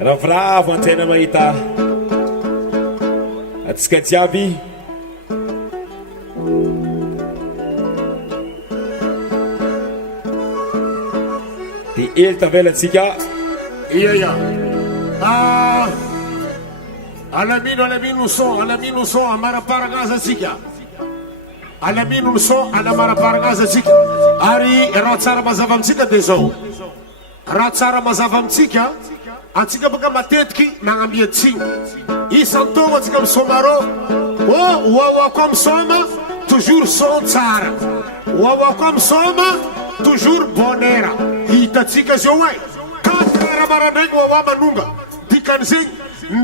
Ravoravo antena mahita atsika jiaby di ely tavelatsika ia alamino son amaraparagnazy atsika alamino ny son anamaraparagnazy atsika ary raha tsara mazava amitsika dia zao raha tsara mazava amitsika atsika baka matetiky magnambiatsiny isan-taogno atsika misômarô oaoakoamisôma toujours son tsara oaoakoamisôma toujours bonheur hitatsika zao ay 4 heures maraindraigny oaoa manonga dikan'izegny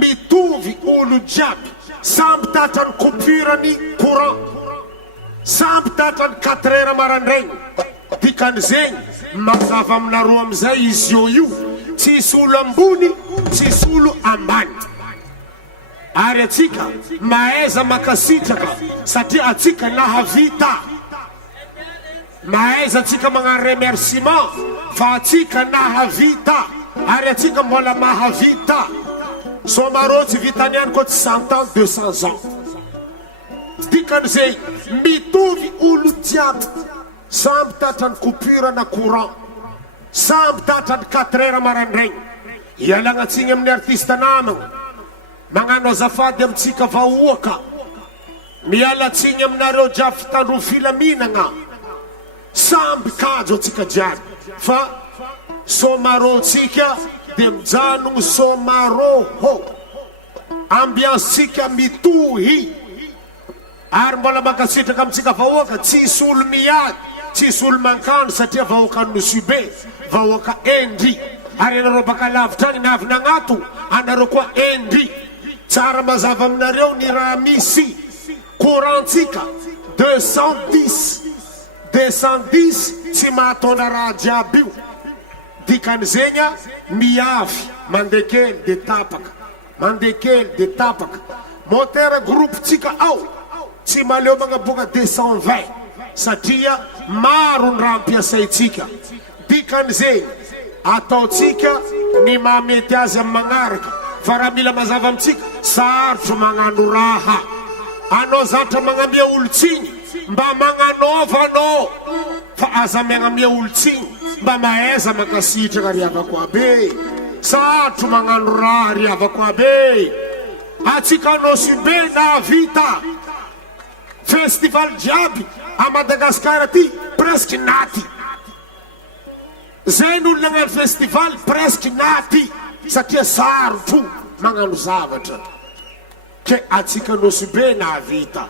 mitovy olo jiaby samby tatrany coupurany courant samby tatrany 4 heures maraindraigny dikan'izegny mazava aminareo amizay izy io tsisy olo ambony tsisy olo ambany ary atsika mahaiza makasitraka satria atsika nahavita mahaiza atsika magnano remerciement fa atsika nahavita ary atsika mbola mahavita somarô tsy vitany ihany koa tsy 100 ans 200 ans dikan'izay mitovy olo jiaby samby tatrany coupure na courant samby tatrany 4 heures maraindraigny ialagnatsiny amin'ny artiste namagna magnano azafady amitsika vahoaka mialatsiny aminareo jiaby fitandro filaminagna samby kajo atsika jiaby fa somarôtsika dia mijanogno somarôho ambiansitsika mitohy ary mbola mankasitraka amitsika vahoaka tsisy olo miady tsisy olo mankano satria vahoaka nosybe vahoaka endry ary anareo baka lavitra agny navy nagnato anareo koa endry tsara mazava aminareo ny raha misy courantsika 210 tsy mahatondra raha jiaby io dikan'izegny miavy mandekely de tapaka mandekely de tapaka motera groupe-tsika ao tsy maleo magnaboaka 220 satria maro ny raha ampiasaitsika dikan'izegny ataotsika ny mahamety azy amin'ny magnaraka fa raha mila mazava amitsika sarotro magnano raha anao zatra magnamia olo-tsiny mba magnanovanao fa aza magnamia olo-tsiny mba mahaiza makasitraka riavako abe sarotro magnano raha riavako abe atsika nosybe navita festival jiaby a Madagasikara ty presque naty zay n'olo nagnano festival presque naty satria sarotro magnano zavatra ke atsika nosybe navita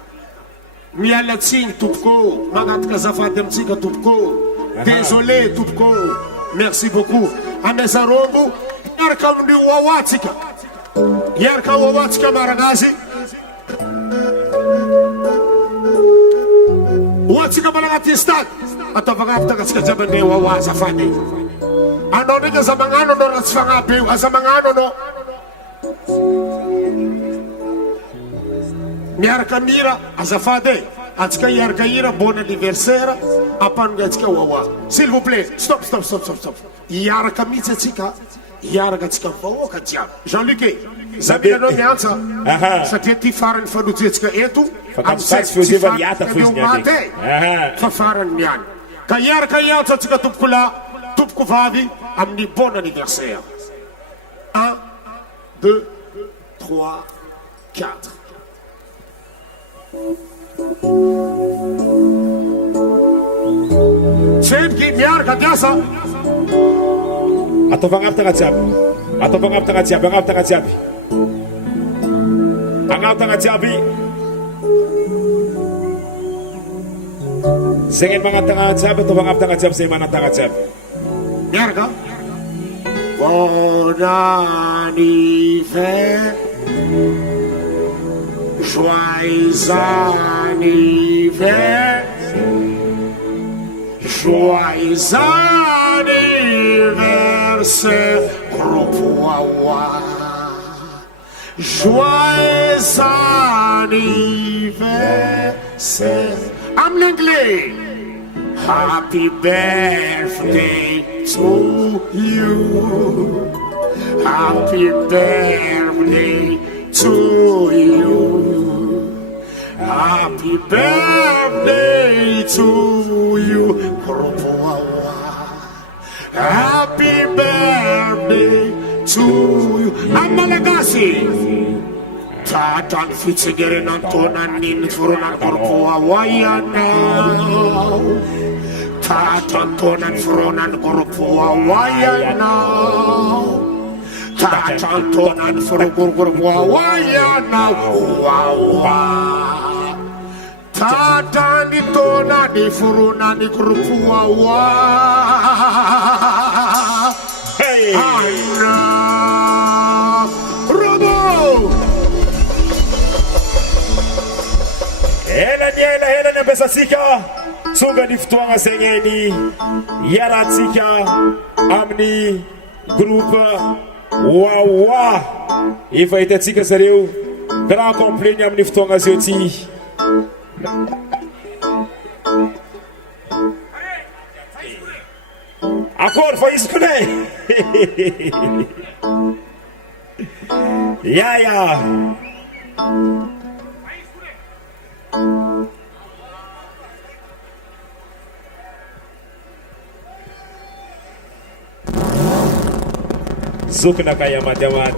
mialatsiny tompoko magnataka azafady amitsika tompoko désolé tompoko merci beaucoup amesa rombo iaraka amin'ny oaoatsika iaraka oaoatsika maragnazy oatsika malagnaty stade ataovagna avitaka atsika jiaby ande oaoa azafady anao ndraiky aza magnano anao raha tsy fagnabe io aza magnano anao miaraka mira azafady atsika iaraka hira bon anniversaire ampanonga atsika oaoa s'il vous plaît stop iaraka mihitsy atsika iaraka atsika vahoaka jiaby Jean-Luc zabilanao miantsa satria ty farany fanojentsika eto am'sematy fa farany miany ka iaraka iantsa atsika tompoko la tompoko vavy amin'ny bon anniversaire 1 2 3 4 Semki miaraka diasa ataovagna avitagna jiaby ataovagna avitagna jiaby agnavitagna jiaby agnavitagna jiaby zegny magnatagna jiaby ataovagna avitagna jiaby zay manatagna jiaby miaraka bon anniversaire joyeux anniversaire joyeux anniversaire groupe Wawa joyeux anniversaire en anglais Happy birthday to you. Happy birthday to you. Happy birthday to you. Happy birthday to you. Amalagasi. Tatan fitsigere nantonan nin furunan korpoa wayana. Tatan tonan furunan korpoa wayana. Tatan tonan furunan korpoa wayana. Wow. Tatan ditona di furunan di korpoa wayana. Hey! Ana Robo! Hela na pesa sika sunga difutwanga sengeni yara sika amni groupe wawa ifa ite sika sereu grand complet amni futwanga zoti akor fa iskune ya Zukna kaya madamat.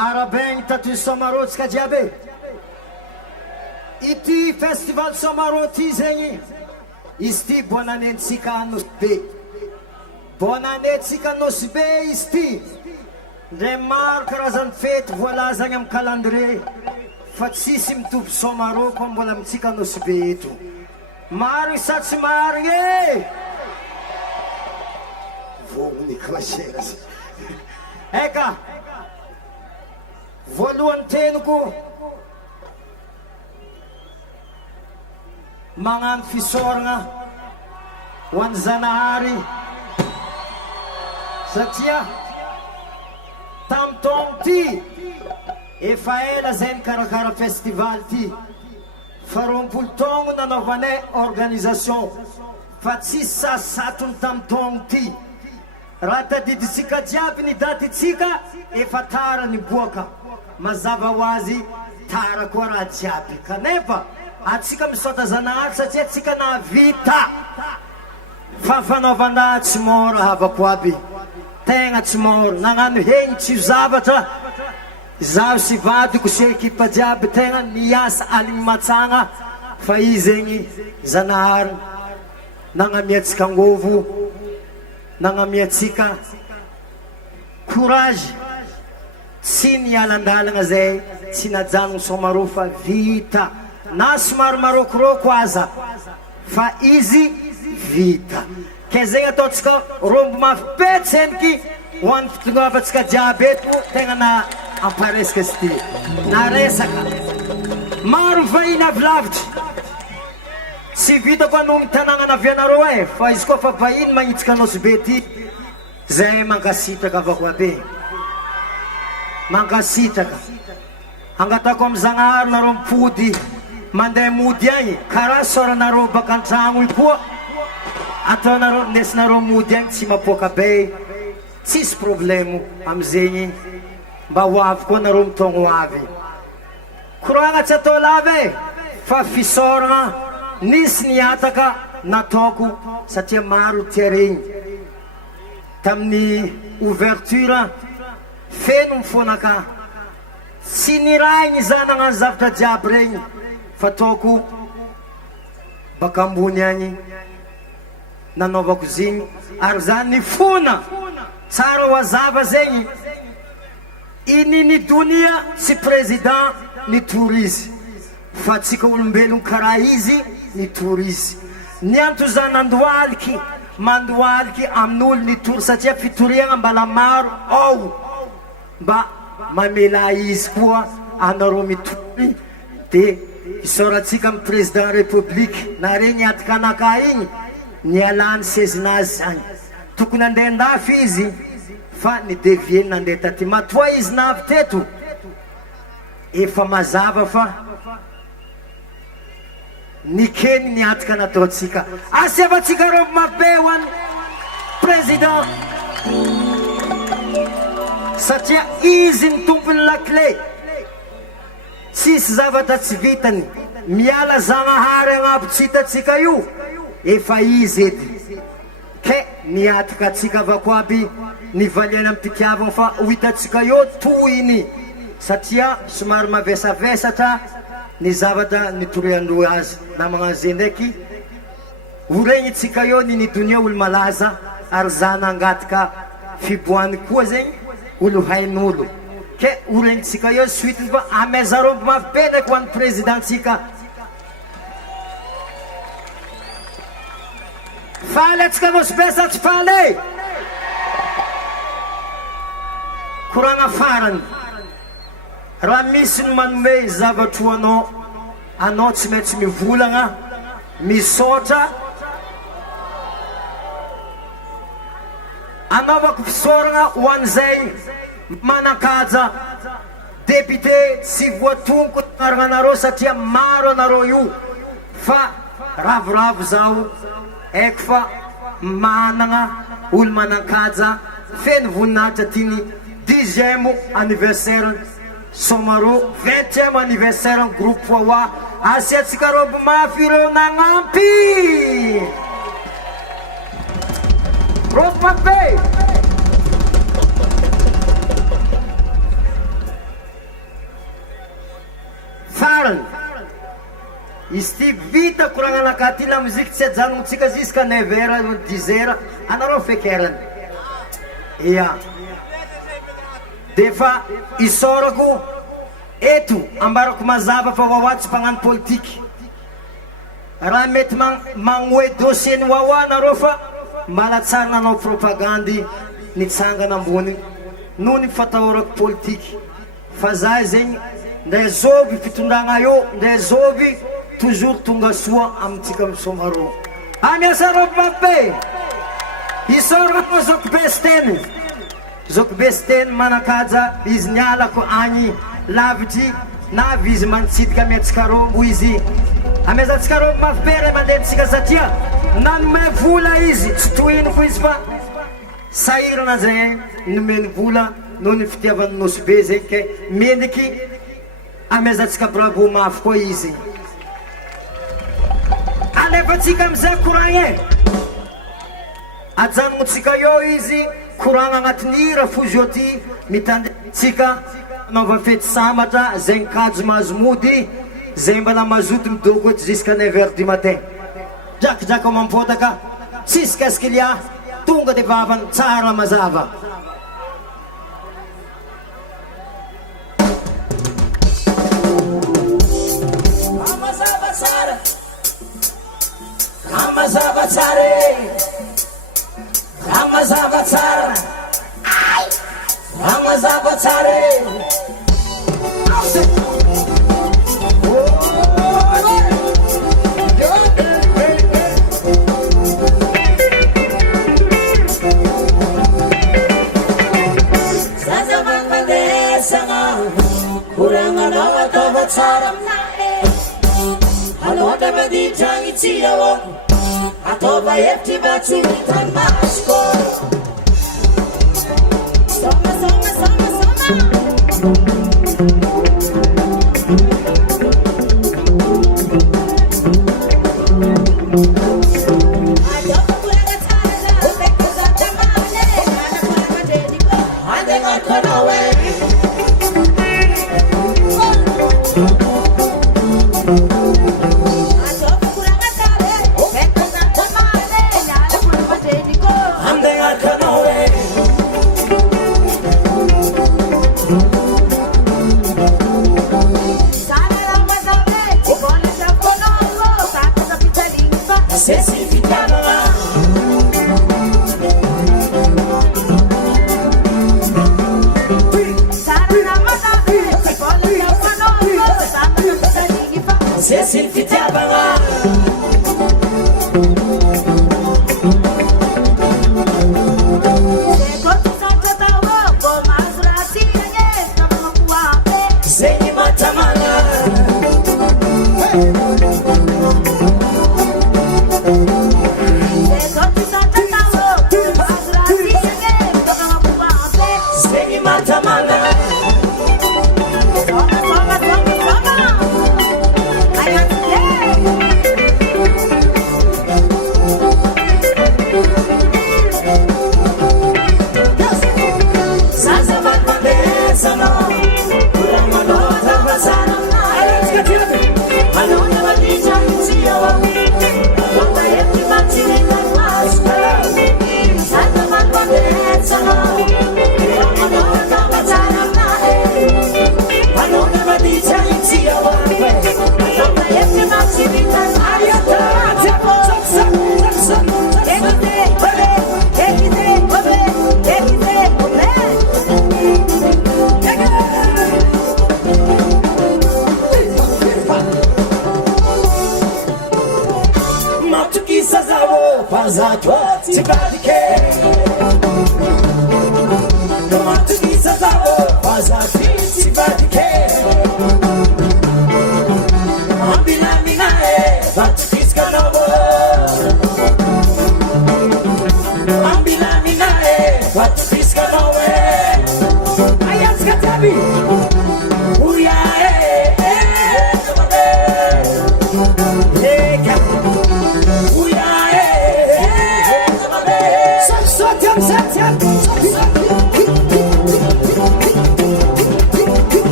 Arabeng tatu Somarô tsika jiaby ity festival Somarô ty zegny izy ty bonne année tsika anosy be bonne année tsika anosy be izy ty ndre maro karazany fety voalazagny amy calendrier fa tsisy mitovy Somarô koa mbola amitsika anosy be eto maro isa tsy marigny vogny klasera eka voalohany teniko magnano fisoragna ho an'ny Zanahary satria tamy taogno ty efa ela zay nikarakara festival ty fa 20 taogno nanaovanay organisation fa tsisy sasatony tamy taogno ty raha tadiditsika jiaby ny datitsika efa tara niboaka mazava ho azy tara koa raha jiaby kanefa atsika misaota Zanahary satria atsika navita fa fanaovana tsy mora havako aby tegna tsy mora nagnano hegny tsy zavatra zaho sy vadiko sy ekipa jiaby tegna niasa aligny matsagna fa i zegny Zanahary nagnamiatsika angovo nagnamiatsika courage tsy nialandalagna zay tsy najanogny Somarô fa vita na somary marokoroko aza fa izy vita ke zegny ataotsika rombo mafy petseniky ho an'ny fitongavatsika jiaby eto tegna na amparesaka izy ty na resaka maro vahiny avy lavitry tsy vitako anomy tanàgna navianareo fa izy koa fa vahiny magnitsika anosy be ty zay mankasitraka avako aby mankasitraka angatako amy Zanahary nareo mipody mandeha mody agny karaha soranareo baka antragno io koa ataonareo ndesinareo mody agny tsy mapoaka be tsisy problemo amizegny mba ho avy koa nareo mitogno avy koroagna tsy atao lava fa fisaorana nisy niataka nataoko satria maro tia regny tamin'ny ouverture feno mifonaka tsy niraigny za nagnano zavatra jiaby regny fataoko baka ambony agny nanaovako zigny ary za nifona tsara ho azava zegny ininy donia tsy président nitory izy fa tsika olombelogno karaha izy nitory izy nianto za nandoaliky mandoaliky amin'olo nitory satria fitoriagna mbala maro ao mba mamela izy koa anareo mitory de isaorantsika amin'ny président république na regny ataka anaka igny nialany sezinazy zany tokony andeha ndafy izy fa nidevieny nandeha taty matoa izy navy teto efa mazava fa nikeny niataka nataotsika asiavatsika robo mabe ho an'ny président satria izy ny tompony lakle tsisy zavatra tsy vitany miala zagnahary agnaby tsy hitatsika io efa izy edy ke niataka atsika avako aby nivaliana amin'ny mpitiavagna fa ho hitatsika eo toyiny satria somary mavesavesatra ny zavatra nitoreandro azy na magnano zay ndraiky ho regny tsika eo ninidonia olo malaza ary za nangataka fiboany koa zegny olo hain'olo ke ho regny tsika eo suitiny fa amezarombo mafy ndraiky ho an'ny présidentsika faly atsika mosy besa tsy faly koragna farany raha misy no manome zavatra ho anao tsy maintsy mivolagna misaotra anaovako fisaoragna ho an'izay manakaja député tsy voatonoko anaragna anareo satria maro anareo io fa ravoravo zao haiko fa managna olo manakaja feno voninahitra tiany 10e anniversaire somaro 20e anniversaire groupe Wawa asiatsika robo mafy ireo nagnampy robo mafy farany izy ty vita koragna anaka ty la muzika tsy ajanontsika jusqu'à 9h 10h anareo fekerany ia defa isorako eto ambarako mazava fa Wawa tsy mpagnano politiky raha mety magnoe dossier-ny Wawa nareo fa mbala tsara nanao propagandy nitsangana ambony noho ny fatahorako politiky fa za zegny ndray zovy fitondragna eo ndray zovy toujours tonga soa amitsika misomaro amiasa robo mabe isorako zoko besteny zoko besteny manakaja izy nialako agny lavitry navy izy manitsidika amiatsika rombo izy amiazatsika rombo mafipere mandentsika satria nanome vola izy tsy toiniko izy fa sahirana zay nomeny vola noho ny fitiavany nosy be zegny ke mendiky amiazatsika bravo mafy koa izy alefatsika amizay koragna ajanognotsika eo izy koragna agnatiny hira fozioty mitandritsika nova fety samatra zegny kajo mahazo mody zegny mbala mazoto midoko eto jusqu'à 9h du matin drakidraka mampotaka tsisy kaskilia tonga de vavany tsara mazava amazava tsara amazava tsara amazava tsara amazava tsara zaza mampandesagna koragna nao ataova tsara aloatra maditragny tsy aoako ataova hevitry mba tsy hitany masoko soma soma soma soma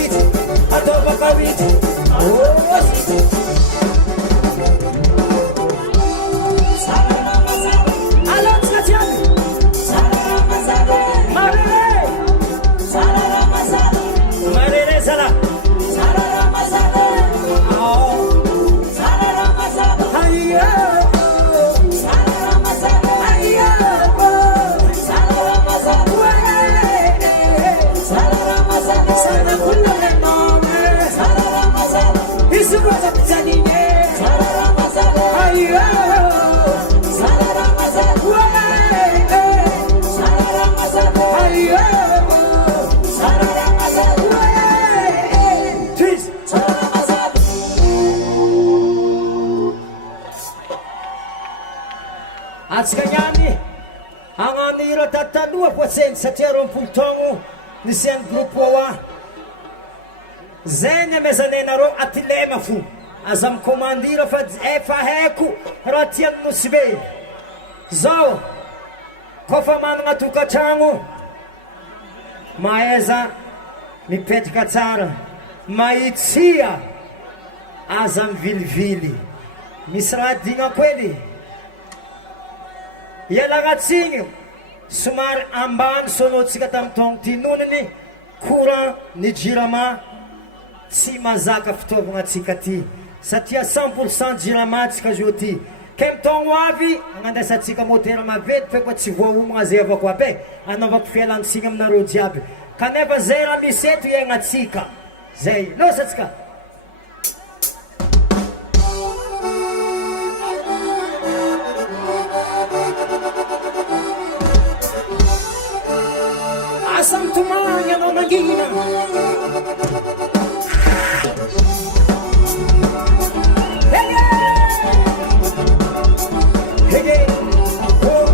kawiti, atoba kawiti. Alon Satian, Marere Sala, Atskanyami ang anira tatalua po sa tiyarong pultongo ni siyang grupo wa zene mezanenaro atilema fu azam komandira fa efa heku ratian nusbe zao kofa manga tukachangu maeza mipetka tsara maitsia azam vilvili misradinga kweli yalagatsingyo sumar amban sunod sikatamtong tinunani kura ni jirama si mazaka fitaovagna atsika ty satria 100% jirama tsika joti kemtogno avy agnandrasantsika motera mavety fe koa tsy voaomagna zay avako aby anaovako fialantsika aminareo jiaby kanefa zay raha misy eto iagnatsika zay losatsika asam tumanya no nagina hey oh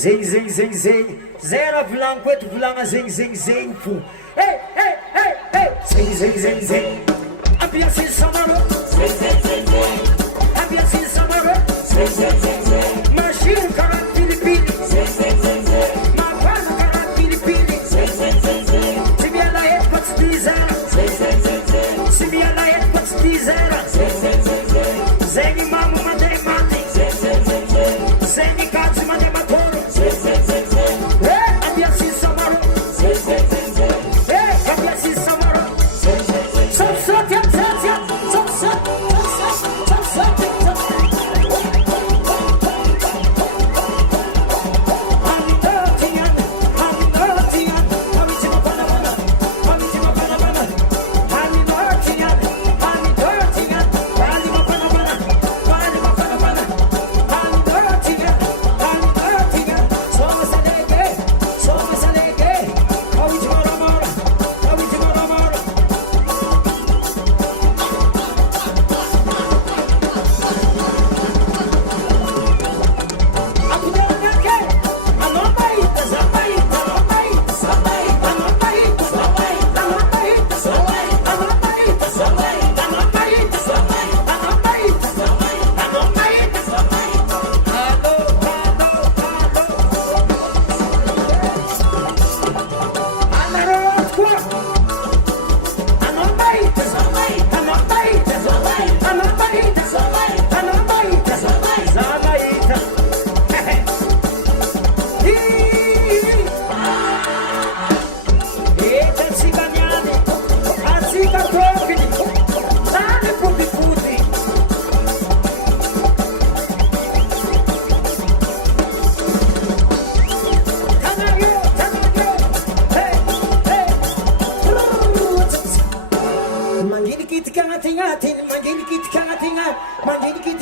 Zing zing zing zing, zera vlang kwet vlang zing zing zing fu. Hey hey hey hey, zing zing zing zing. Have you seen Samaro? Zing zing zing zing. Have you seen Samaro? Zing zing zing zing. Machine karat pili pili. Zing zing zing zing. Mapana karat pili pili. Zing zing zing zing. Sibia la het pat stizera. Zing zing zing zing. Sibia la het pat stizera. Zing zing zing zing. Zengi mamu mande mati. Zing zing zing zing. Zengi katsu mande matoro.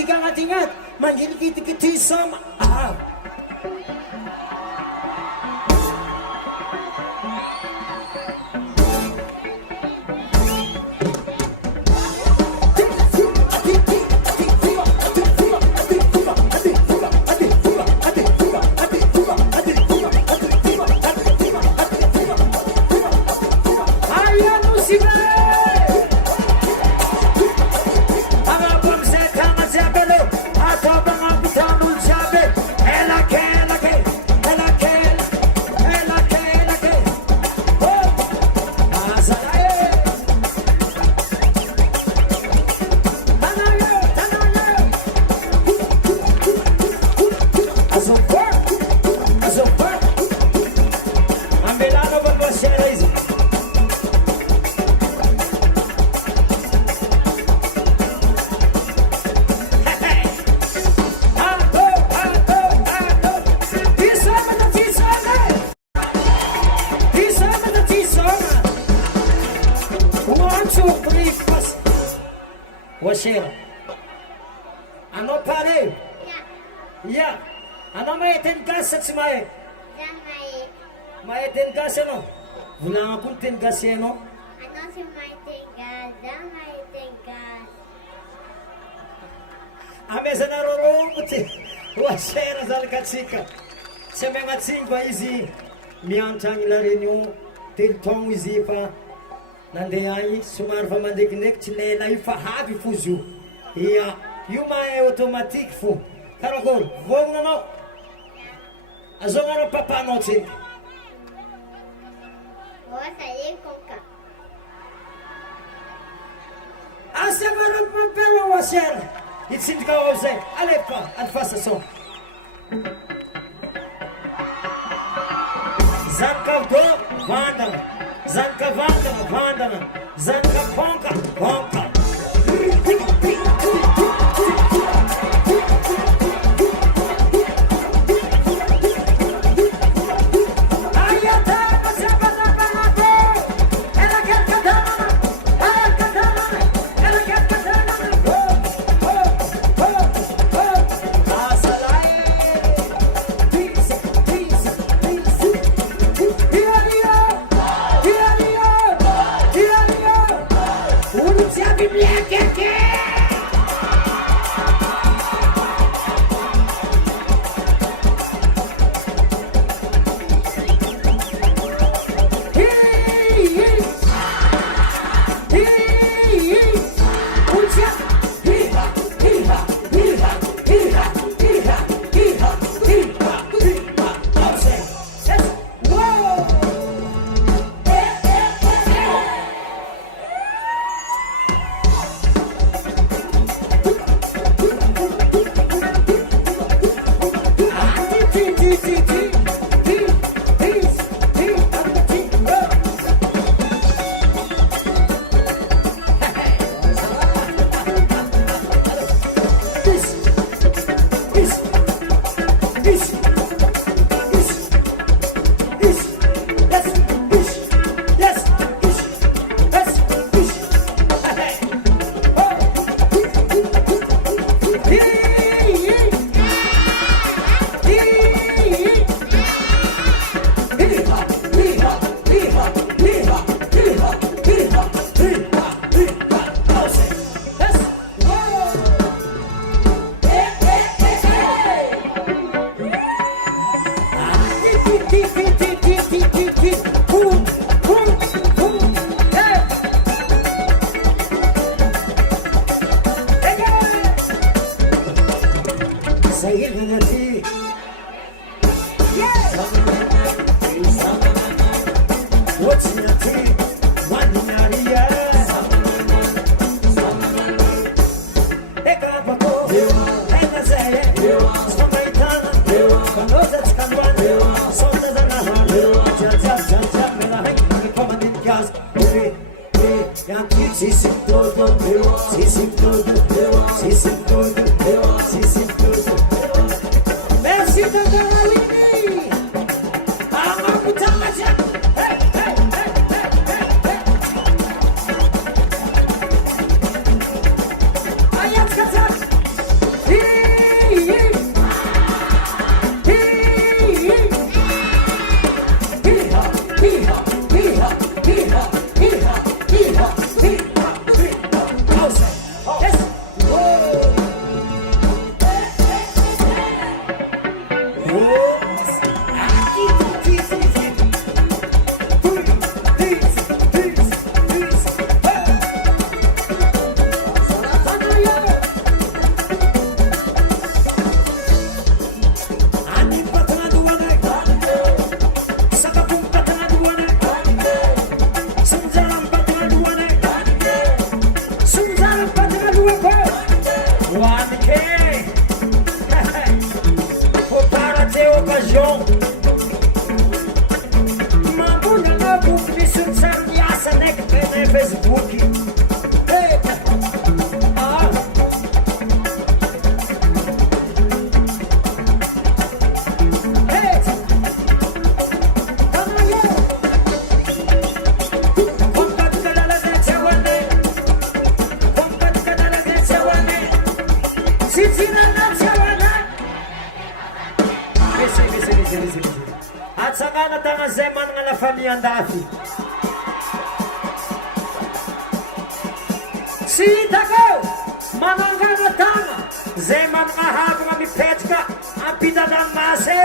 ingat-ingat. Manggil kita sama. Washera. Ano pare? Yeah. Ano may tengas at si Mae? May tengas ano? Wala nga kung tengas ano? Ano si may tengas? May tengas. Ame sa narorong Washera sa alkatsika. Sa mga tsingwa izi miyantang ilarin yung tiltong izi pa. Nandeyayi sumar fa mandeknek chilela ifa habi fuzu iya yuma e automatique fu karagol vong no azongaro papa no tin Wasa ye konka. asemara papelo washer itsin ka ose alepa alfasa so zanka do vanda Zanka vandana, zanka ponka. Joanne, faut pas rater l'occasion. Mamuna na bukli sun sarniasa nek bene Facebook. Hey, ah. Hey, come on, yo. Kompat kadala zechawane. Kompat kadala zechawane. Sitina na zechawane. Listen. At saka na tanga zeman nga na famille Dafi. Si Dago, mananga na tanga, zeman nga hago nga mi Petka, ang pinadan mase,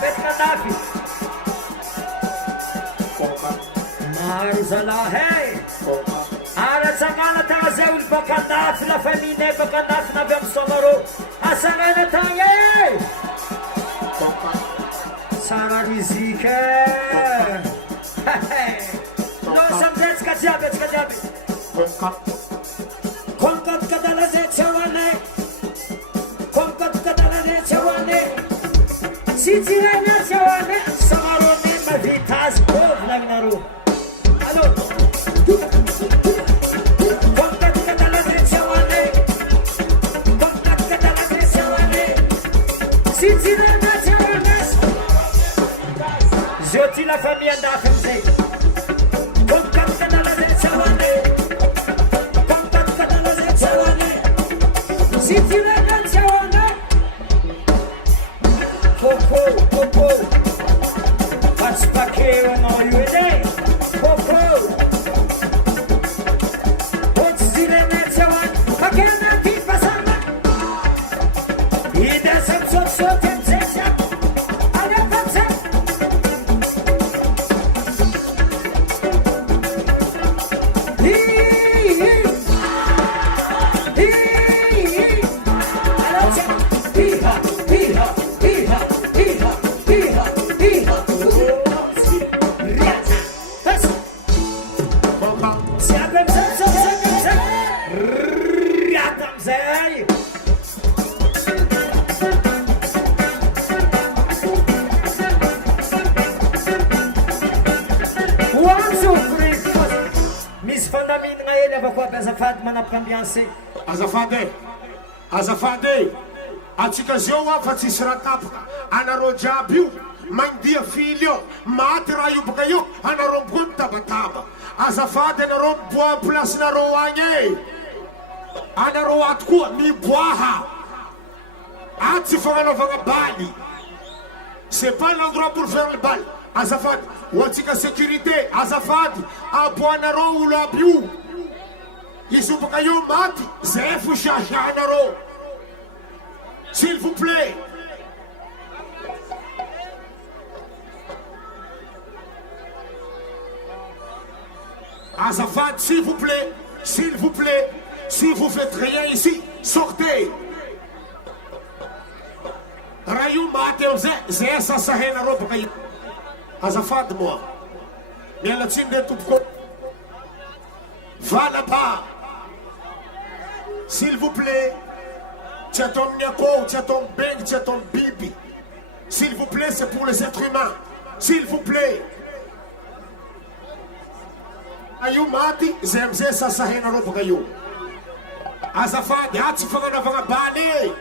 Petka Dafi. Marzala, hey! At saka na tanga zeul bakandaf, la famille bakandaf na bem somaro. At saka na tanga, hey! Sara Rizika. No, sometimes kajabe. Konkat kadala zechawane. Sitira na chawane. Samaro ne mavitas bov nagnaru. Alo. Konkat kadala zechawane. Sitira na chawane. Joti la famille Andafemze. Konkat kadala zechawane. Konkat kadala zechawane. Sitira na chawane. Popo. What's back here on all you day? Popo. What's the next one? Again, I keep us on that. He doesn't so temptation. I don't consent. Miss Fandamin ngayon na bakwa Azafade manap kambiyanse. Azafade, antsika wa fa tsisy raha tapaka anareo jiaby io mandia filio maty raha io baka io anareo mikoa mitabataba. Azafady anareo miboa placenareo agny e, anareo ato koa miboaha ato tsy fagnanaovagna baly. C'est pas l'endroit pour faire le bal. Azafady, ho antsika sécurité. Azafady, aboanareo olo aby io izy io baka io maty zay fo sasanareo, s'il vous plaît. Azafady, s'il vous plaît, si vous faites rien ici, sortez. Raha io maty amizay zay sasahenareo baka io. Azafady moa, mialatsiny re tompoko, va là-bas, s'il vous plaît. Tsy atao amin'ny akoho, tsy atao amin'ny bengy, tsy atao amin'ny biby. S'il vous plaît, c'est pour les êtres humains. S'il vous plaît. Io maty zay amizay sasahenareo baka io. Azafady, tsy fagnanaovagna baly e.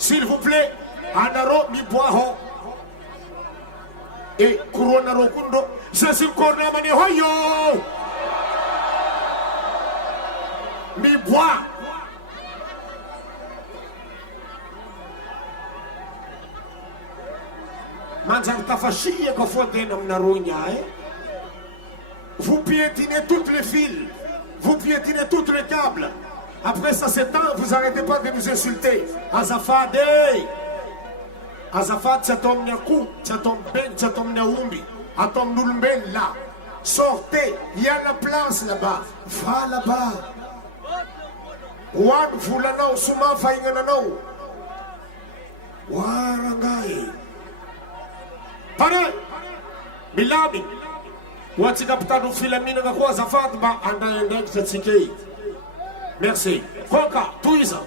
S'il vous plaît, anareo miboaho e koronareo kundo sasi kornamani hoyo miboa. Manjary tafasia ko fontena aminareo igny. Vous piétinez toutes les fils, vous piétinez toutes les câbles. Après ça s'étend, vous arrêtez pas de nous insulter. Azafady, Azafady, tsy atao amin'ny akoho, tsy atao amin'ny bengy, tsy atao amin'ny aomby, atao amin'ny olombelo là. Sortez, il y a la place là-bas. Va là-bas. Hoany volanao, soma fahignananao. Warangai. Pare, milamy. hoatsika mpitandro filaminana koa azafady mba andraindraikitra atsika e. Merci. Koka toiza.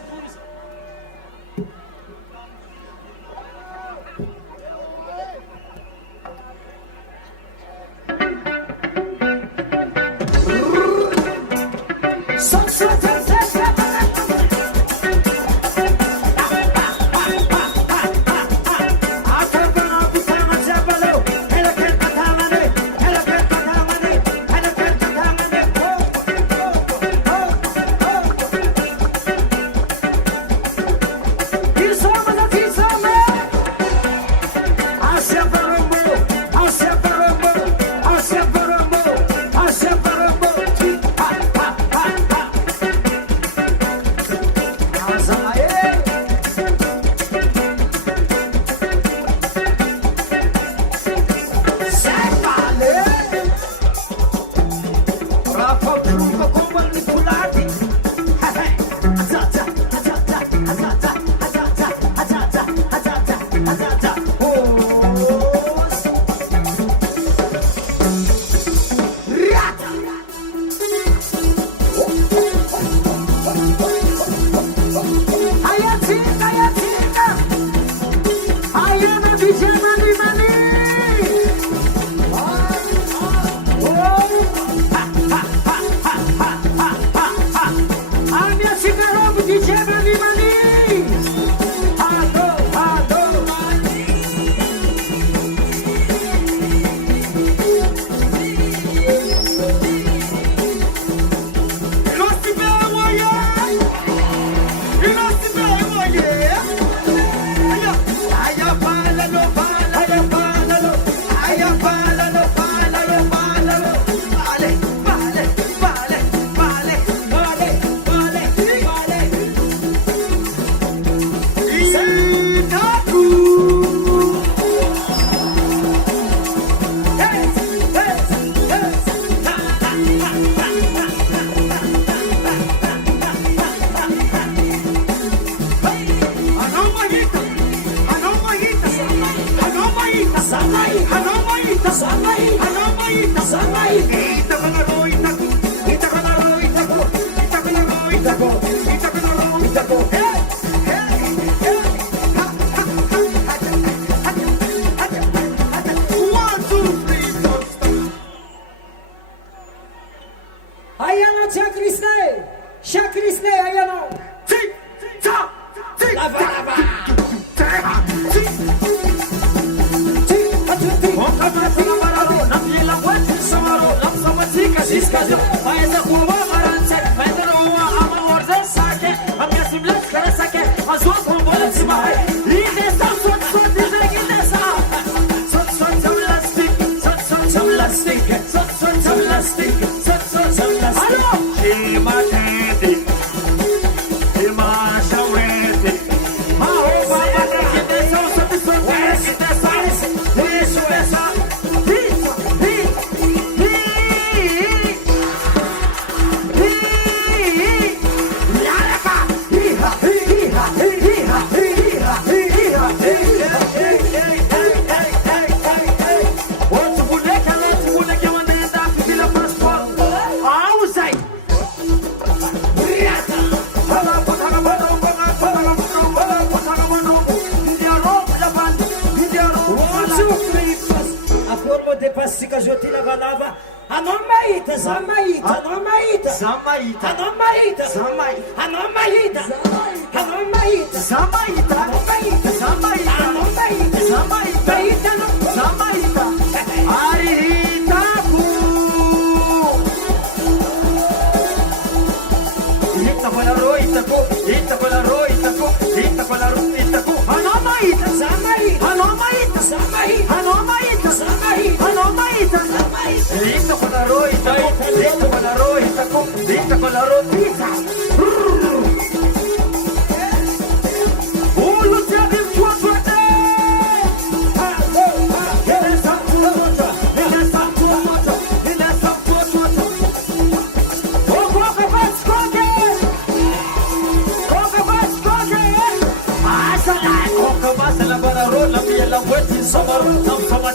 Summer, some summer,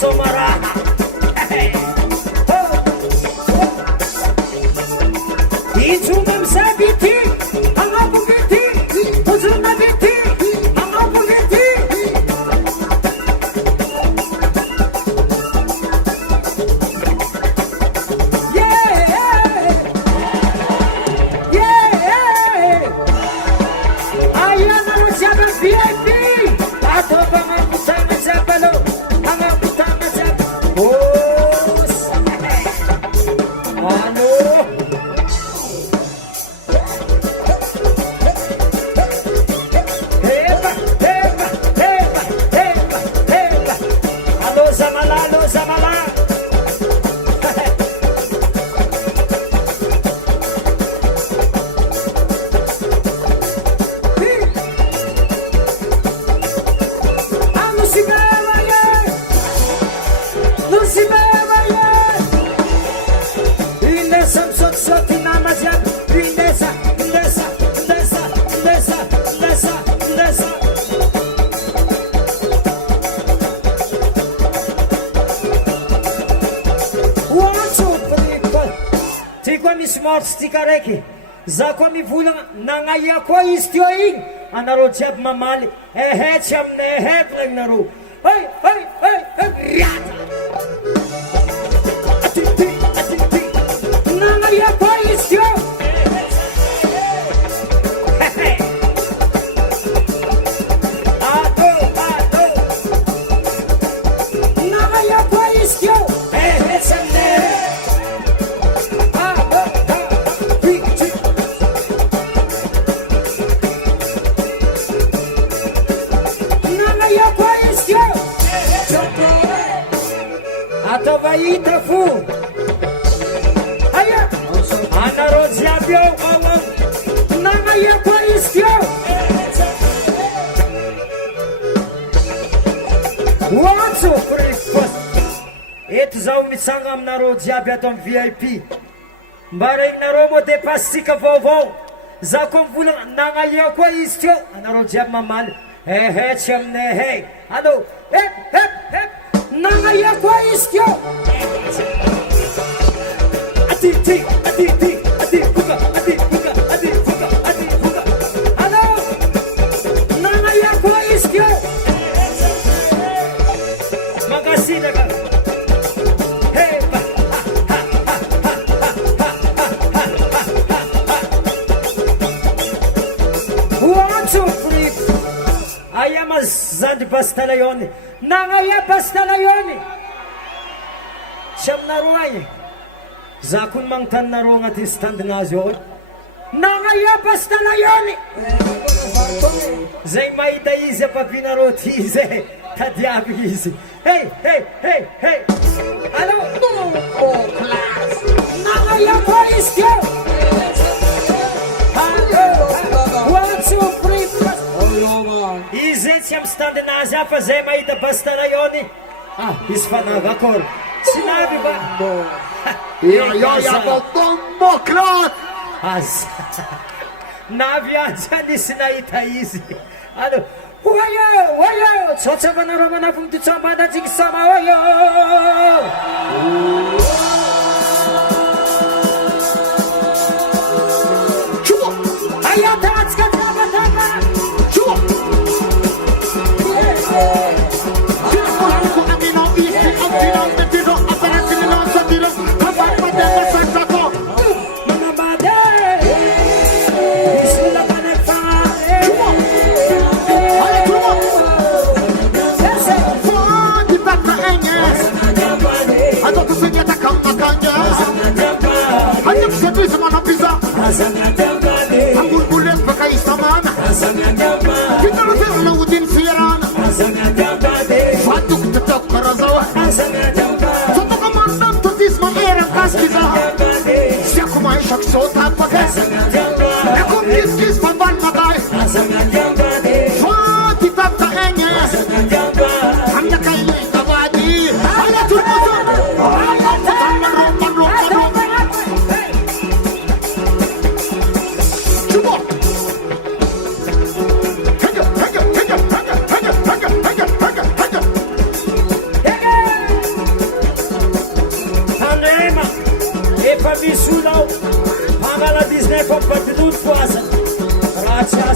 Somara. Itsumam sabiti, angapugiti, uzunabiti, angapugiti. Stikareki zako mivolagna nagnaia koa izy teo igny anareo jiaby mamaly ehetsy amin'ny ehety regnareo nagnaia koa izy teo nagnaia koa izy teo ehetsy amin'ny Atavahita fu aya anareo jiaby eo nagnaia koa izy teo oantso eto zaho mitsanga aminareo jiaby ato amin'ny VIP mba regnareo moa depasitsika vaovao za koa mivolagna nagnaia koa izy teo anareo jiaby mamaly ehetsy amin'ny ehey allo nagnaia koa izy teo allo nagnaia koa izy teo magasinaka oantso frip aya mazandry bastalayone nagnaia bastalayone tsy aminareo agny za koa ny magnotaninareo agnatin'ny standinazy ao nagnaia bastalayone zay mahita izy apapinareo ty zay tadiavy izy hey allo nagnaia koa izy teo izy tsy amin'ny standinazy afa zay mahita bastalayone izy fanavakôry tsy navy ba Bomboklat! navy azy anisy nahita izy allo oyo tsotsavanareo manafo mititsambadatsika sama oyo aya tatsika tabataba Ambul-bulet pakai samana kita lepas naudin firana fatuk tetok karazawa satu komandan tutis mengerang kas kita siapa main sakso tak pakai aku kis papan matai kita tak enggak hanya kaini kabadi hanya turun voisins. Grazie,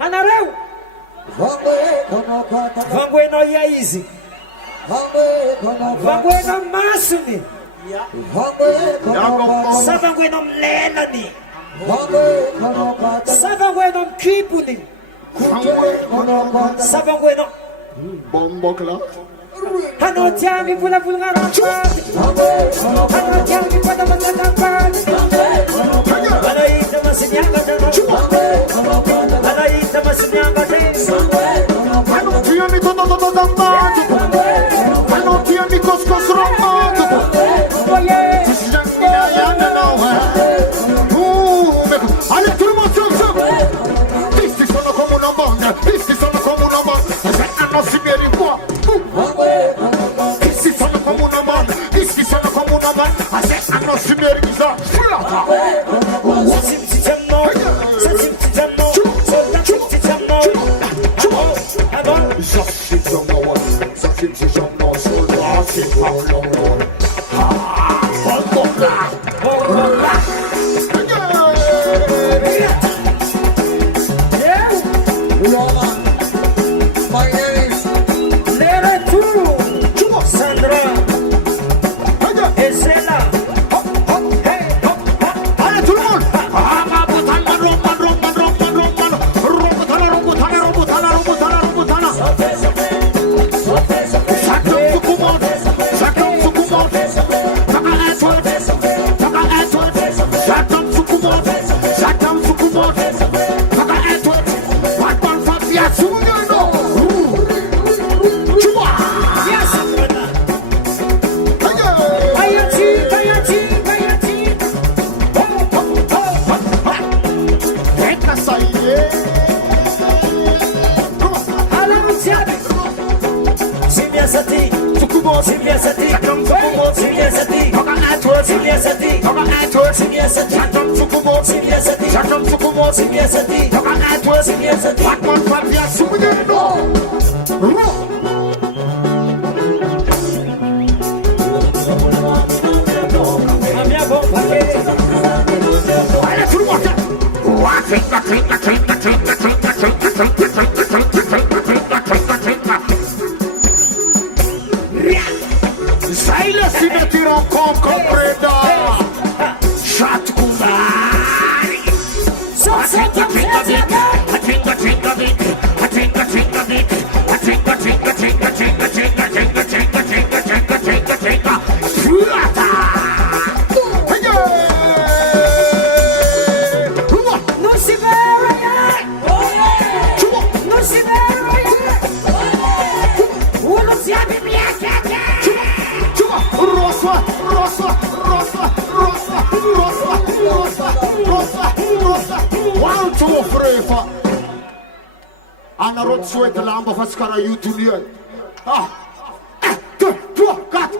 Anareu! Vangwe no Yaizi. Vangwe no Masumi. Savangwe no Mlenani. Savangwe no Kipuni. Savangwe no Bombokla. Hanotiami pula pula rapati. Hanotiami pada pada rapati. Anaita masinyanga dana. Anaita masinyanga dana. Hanotiami todo todo damado. Hanotiami coscos romado. Oye. Ale turbo chocso. Questi sono come una banda. Questi sono come una banda. Se hanno si viene qua. Questi sono come una banda. Questi sono come una banda. Se hanno si viene qua. Lucifer! One, two, three, four. Ana rot sweat lamba faskara YouTube. Cut.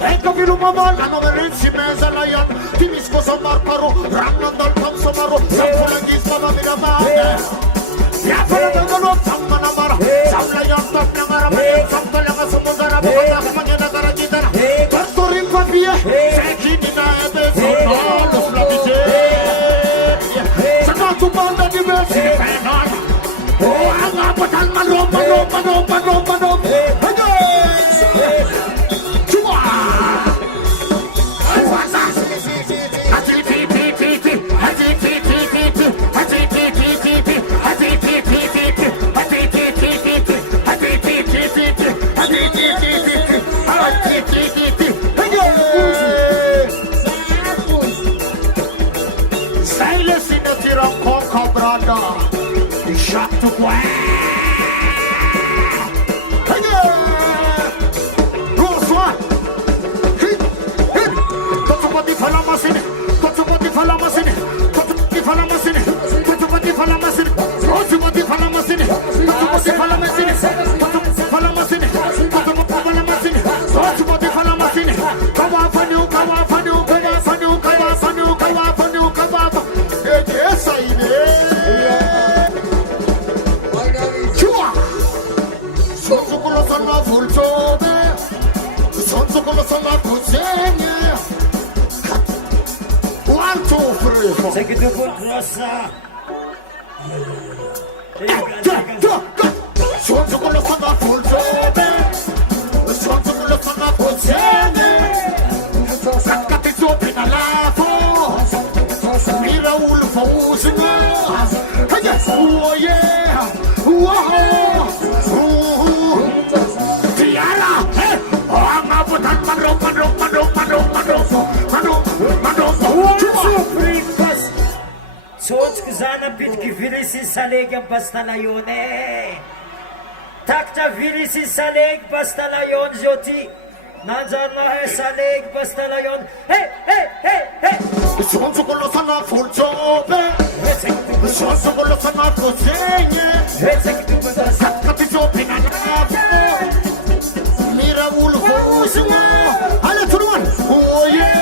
Ecco che non mamma hanno verenzi mesa lion. Ti mi sposo marparo, ramno dal campo maro, sampola di spava mi lavare. Ya fara da no samma na mara. Samla yon top na mara, samto la maso zara boda kumanya da gara jidara. Pastori papia, sekini na ebe sono lo slavije. Saka tu banda di besi fena. Oh, anga patal mano. Shot to play. Take it to good crosser. Oh yeah, Tiara, Zana pitki virisi saleg bastalayone. Takta virisi saleg bastalayon joti. Nanzarna hai saleg bastalayon. Hey. Sonso con lo sana fulciope. Sonso con lo sana cosegne. Capito pinanato. Mira ulfo usma. Alle turman. Oh yeah.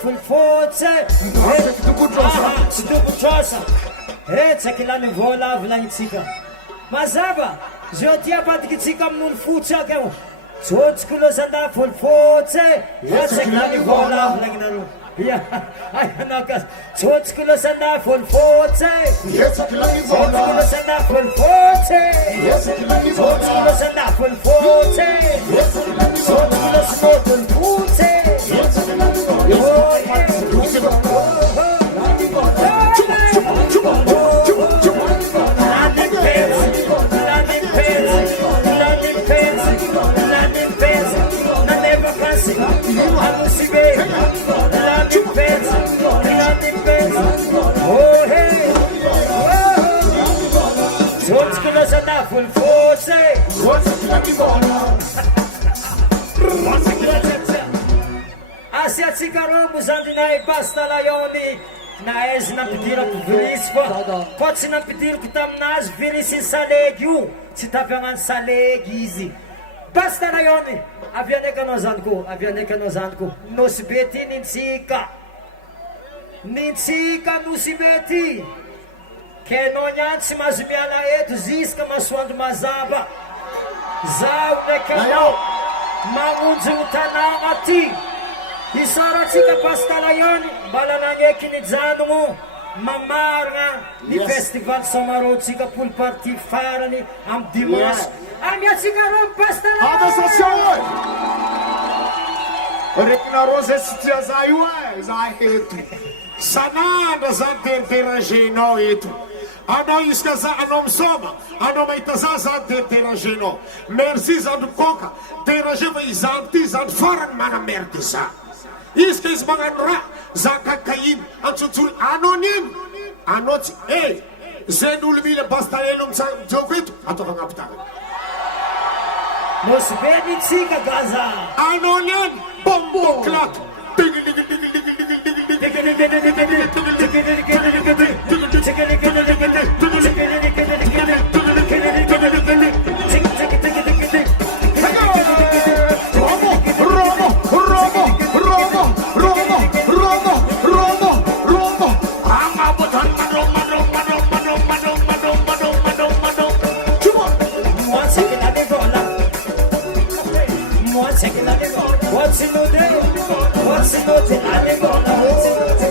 Full forza, Reza che l'hanno volato la inzika. Ma saba, jotia patikitsika mun fucha kemo. Sotskulo sanda full forza, Reza che l'hanno volato la gnaru. Ya, ayanakas. Sotskulo sanda full forza, Reza che l'hanno volato. Sotskulo sanda full forza, Reza che l'hanno volato. Sotskulo sanda full forza, Reza che l'hanno Sotskulo sanda full forza. Reza che l'hanno Full force, Asia Cicaromo Zandinai basta laioni na ez na pedir ku virisfa pode se na pedir ku tamnas virisi saleg yu se tá vendo saleg easy basta laioni aviane kanozanko no sibeti nintsika no sibeti que no nyansi mazimiana etu ziska maswando mazaba zau nekano mangunzu tanangati Isara tsika pastalayoni, balanange kinijano mo, mamarina ny Yes. festival samaroantsika poly party farany amy dimanche Yeah. amiatsika ro pastala Attention oi! Rekinareo zay tsy tia za io e, za eto. Sanandra za dérangenao eto. Anao isaka za, anao misoma, anao mahita za dérangenao. Merci zandro koka, déranger fa izandro ty, zandro farany manamerde za. Isaka izy magnano raha, za kakainy, antsotsolo, anao nino? Anao tsy, zay n'olo mila bastalelo mijoko eto, atao fagnampy tagnana. mosy be nitsika gaza Anao niany, bombo claque. What's in the day? What's in the day? I'm gonna what's in the day?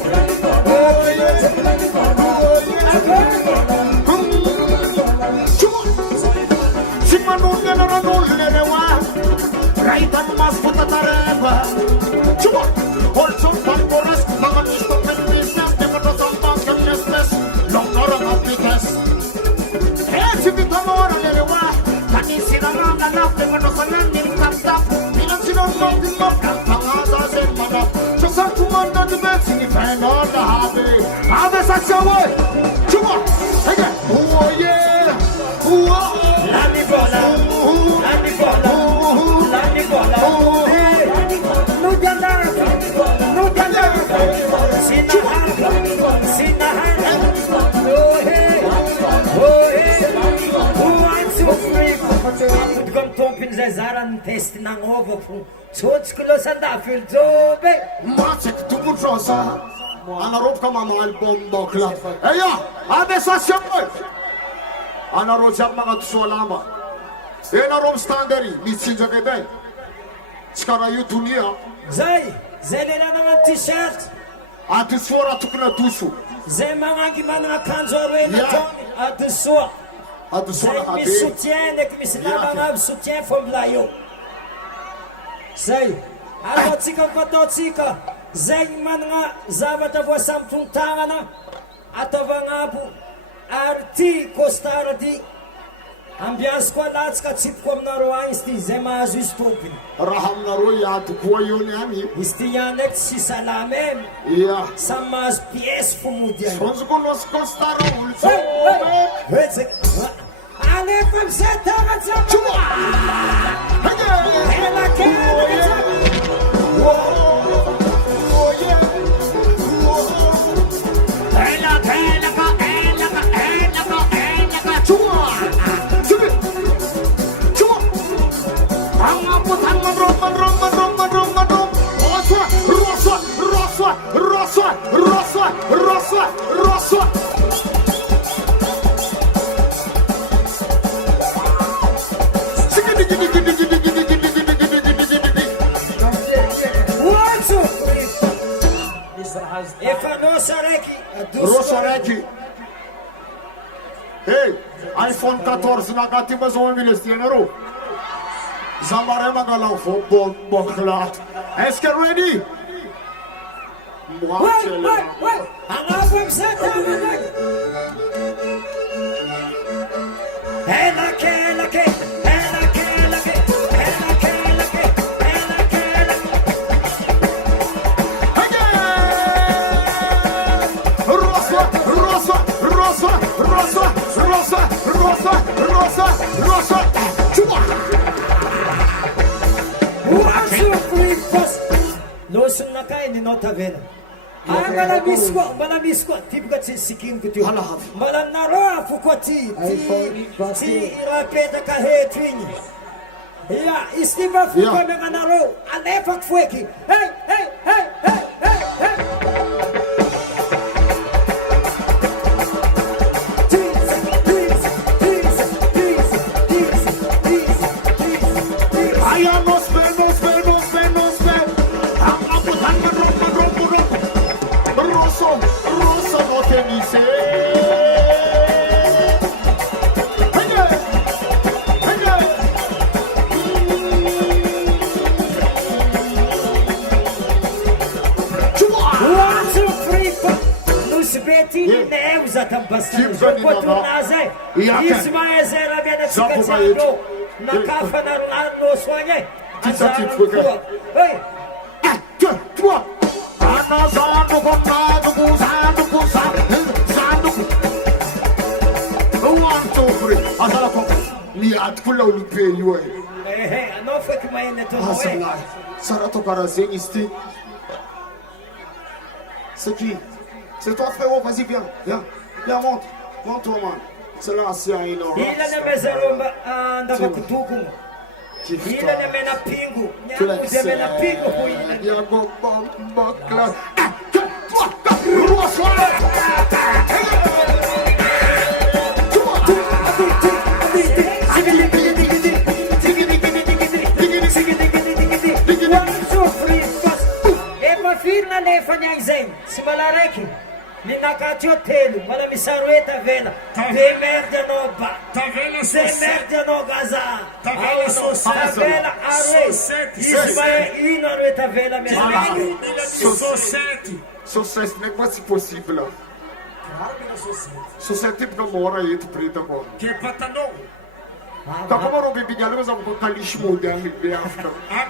Zara test nangovako tsotsiko losandafil jobe Matsik tubutrosa. Anaropka mama album bokla. Eya, adesasyon mo. Anarojab mga tusolama. Enarop standardi, mitsinja kay Skara yutunia. zay lela nanga t-shirt Atisfora tukna tusu. zay magnangy manana akanjo arena Yeah. tony adosoa zay Atisfora misy habe. soutien ndraiky misy Yeah. namagna aby soutien fô mila eo zay ataotsika fataotsika zay manana zavatra voasampotagnana ataovagnapo ary ty costara ty ambiaziko alatsika tsipiko aminareo agny izy ty zay mahazo izy tompony Rahamnaro yatu kuwa yoni ani. izy ty ihany ndraiky tsy salama emy Yeah. samy mahazo piesy fo mody agny Onzuko nos kostara ulso. alefa amizay tagna tsapa efa nosa raiky Rosa Regi. Hey, iPhone 14 na katima sa mga milestiyanero. Zamare magalang football bakla. Eske ready? ang abang sa tama raiky laki Rosa. Chua. losong na kayo ni Nota Vena. Malamiss ko. Tipika sikin ko tiyo. Malanaro ako ko ti irapeta kahetwinyi. Ya, istima fuko mga naro. Alefak fueki. Hey. Rosa no bastante. Potunaze, isso mais era minha necessidade. Na cafa no sonho. Ei, tua. Anazando, gomado, gozado, gozado. 1, 2, 3. Asala com. Miat kula ulupe yue. não foi que mais neto não é. Asala. Sarato parazen isti. C'est qui? C'est toi frérot, vas-y viens, monte, monte-toi man. C'est là, c'est un énorme. Il a mezaromba andava kutukumu. Il a mena pingu. Nyamuze mena pingu kuina. Yago bomba class. Firna nefanya izem, si malareki, minakati hotelu, wala misarueta vela, de merda no ba, de merda no gaza, ta vela are, ismae inarueta vela mesmo. Sucesso não é quase possível lá. Sucesso tipo namora aí, tu preta agora. Que patanou? Tá como eu bebi ali, mas eu vou colocar lixo moderno e bem after. A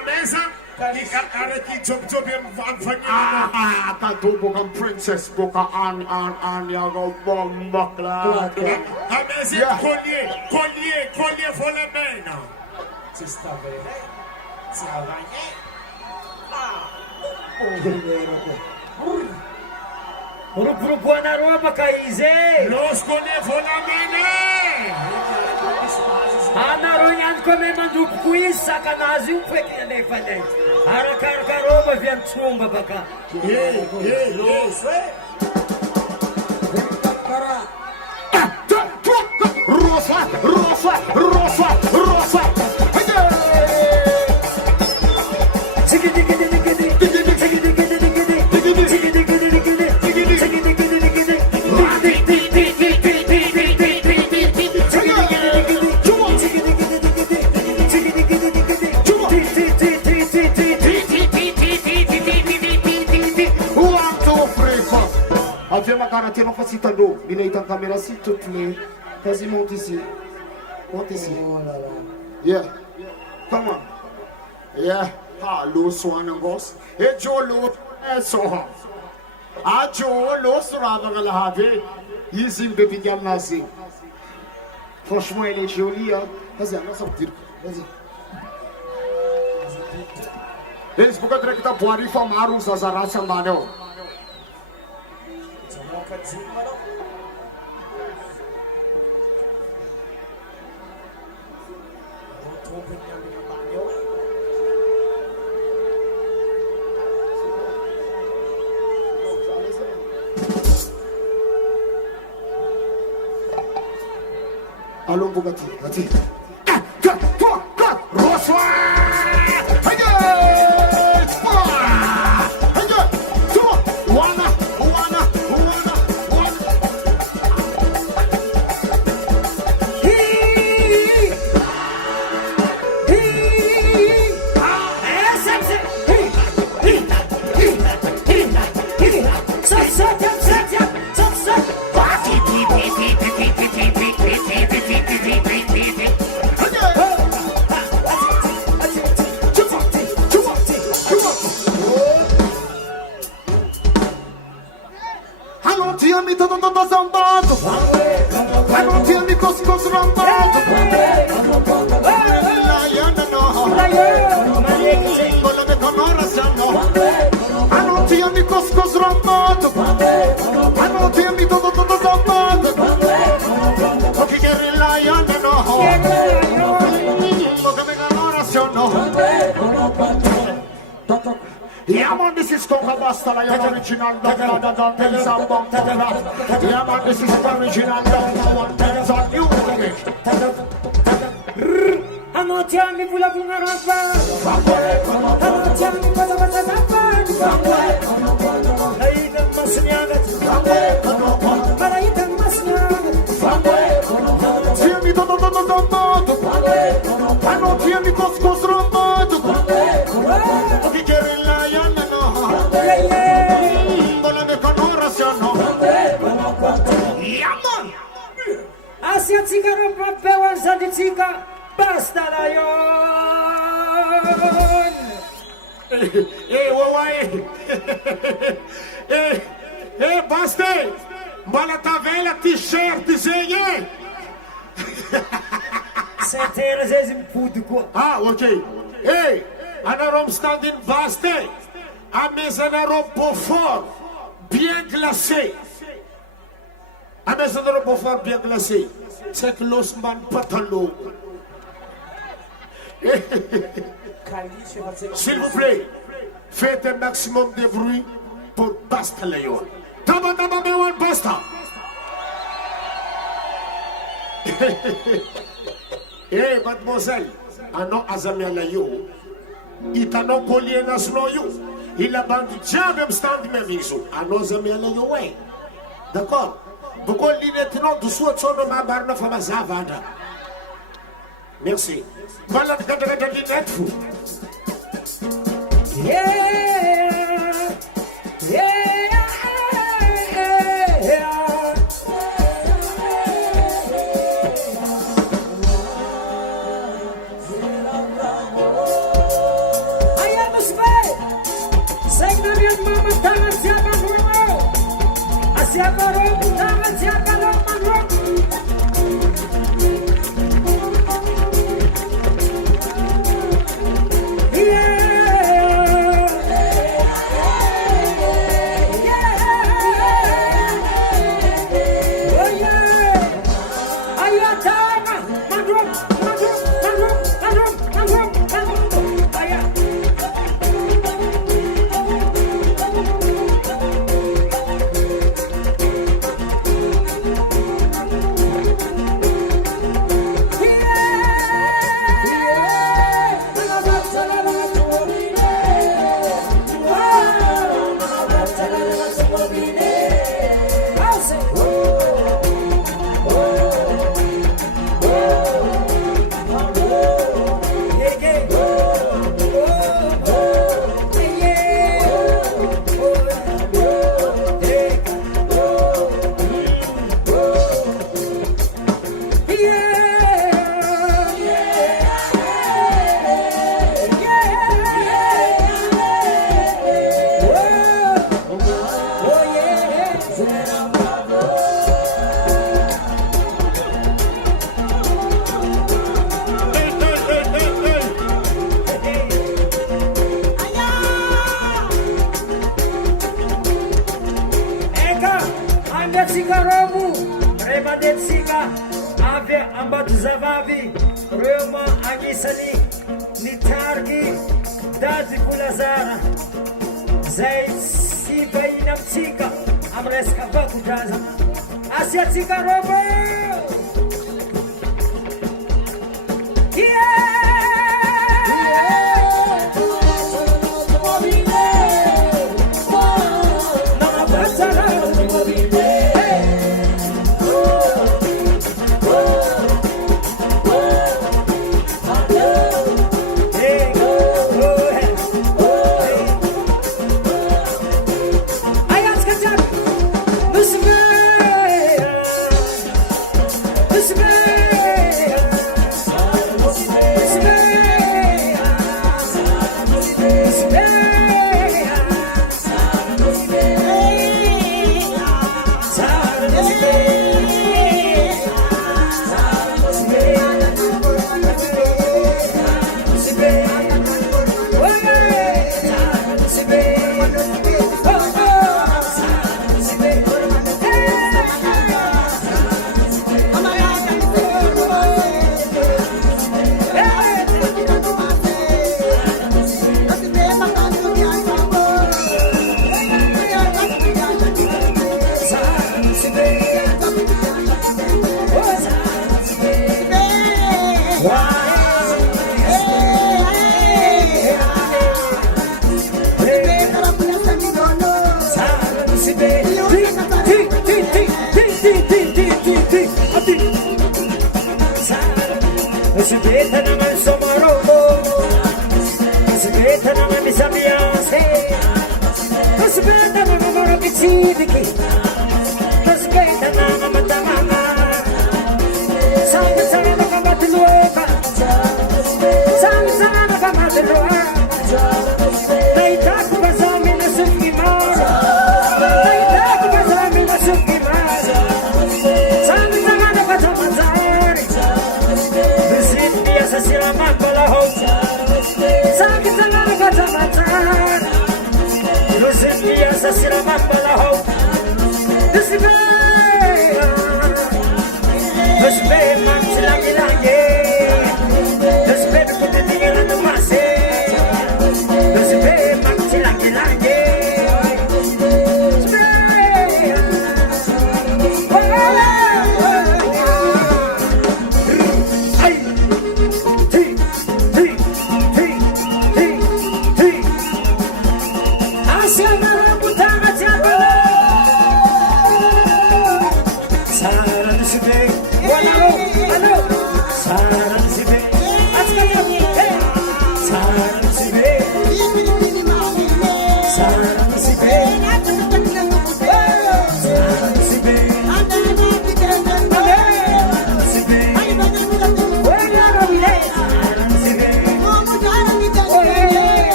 mesa, cara que job Cantou boca princess, boca an, yago bomba, claro. A mesa, colher, vola bem, não. Você está vendo? Você Grupo anaroba kaize. Los colher, vola bem, Anaronyan come mandup kuis sakanazi upeke nefanya. Arakaroba vyan chumba baka. Rosa. Cara, tu não faz isso não. Il est en caméra s'il te plaît. Vas-y, monte ici. Monte ici. Yeah. Come on. Yeah. Hallo, Swanengos. Et Jolo, so. Ah, Jolo, Sravanga Have. Ici, baby Gamnasi. Franchement, elle est jolie, hein. Vas-y, on va sortir. Vas-y. Eles vão ter que estar por aí formar os azaraças, mano. Allô, Bugatti, vas-y. Reçois! Yeah man, this is Coca Basta, I am original Dom, tell us about yeah man, this is original Dom, tell us on you Anotiami pula bunga rapa. Anotiami pula basa rapa. Laida masnyaga. Laida masnyaga. Tiami do. Anotiami cos rombado. O que querem lá, Yana no. Bola de cano. antsika reo mampipehoany zandritsika basta na yon wawae basta mbala tavela t-shirt zegny ceinture zay izy mipody koa okey anareo mistandiny basta amezanareo Beaufort bien glacé amezanareo Beaufort bien glacé tsy haiko losy mbany pataloha s'il vous plaît faites un maximum de bruit pour Basta Lion. Tama mewan Basta. Mademoiselle, ano azamia layo. Itano collier nasno you. Il a bandi diable me stand même iso. Ano azamia layo ouais. D'accord. Beaucoup l'inetno du suo sono ma barna fama zavanda. Merci. Voilà de net fou.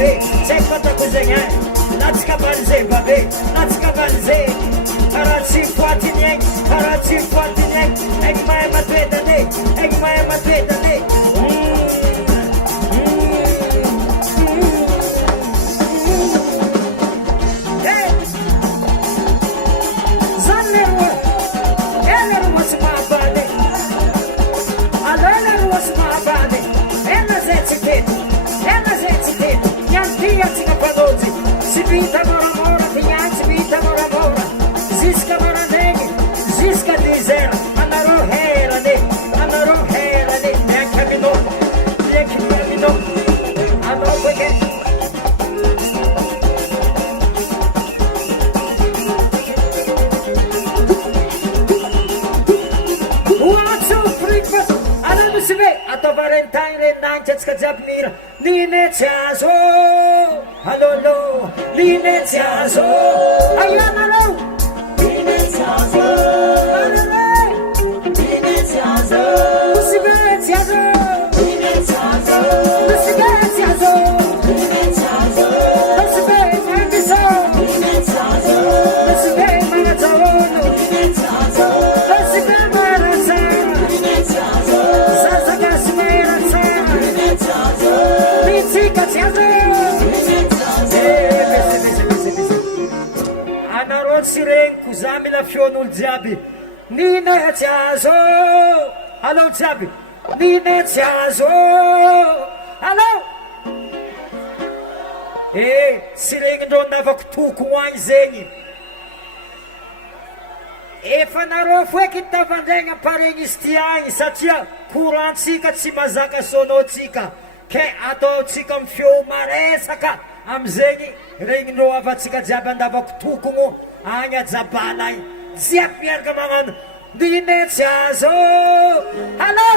babe. Check what the cozinha. Let's go banze, babe. Let's go banze. Karachi forty-eight, Karachi 48. Egg my matete, egg my matete. Hey, Zanero, Ella was my body. Alena was my body. Ella's etiquette, Ella's etiquette. Yantia Tigapanozi, Sibita Moramora, the Yan Sibita Moramora. Ziska Moranegi, Ziska Dizera, Anaro Herade, Anaro Herade, Yakamino, Yakamino, Anaro again. 1, 2, 3, 4. Alam si Be, ato Valentine rin nang chats ka Japnir. Nine Tiazo, halolo, Nine Tiazo, ayan alo. Nine Tiazo, halolo, Nine Tiazo, si Be Tiazo, Nine Tiazo, si Be Tiazo, Nine Tiazo, si Be Mandiso, Nine Tiazo, si Be Manazolo, Nine Tiazo, si Be Manazolo. Anarod sirenko za mila fion'olo jiaby. Nina Tiazo, allo jiaby. Nina Tiazo, allo. Siregnindreo navako toko hoagny zegny. Efa nareo foeky tavandregna paregny izy ty agny satria courant-tsika tsy mazaka sonotsika. Ke ataotsika amin'ny feo maresaka amizegny regnindreo afatsika jiaby andavako tokogno agny ajabala agny. Jiaby miaraka magnano Nine Tiazo, allo.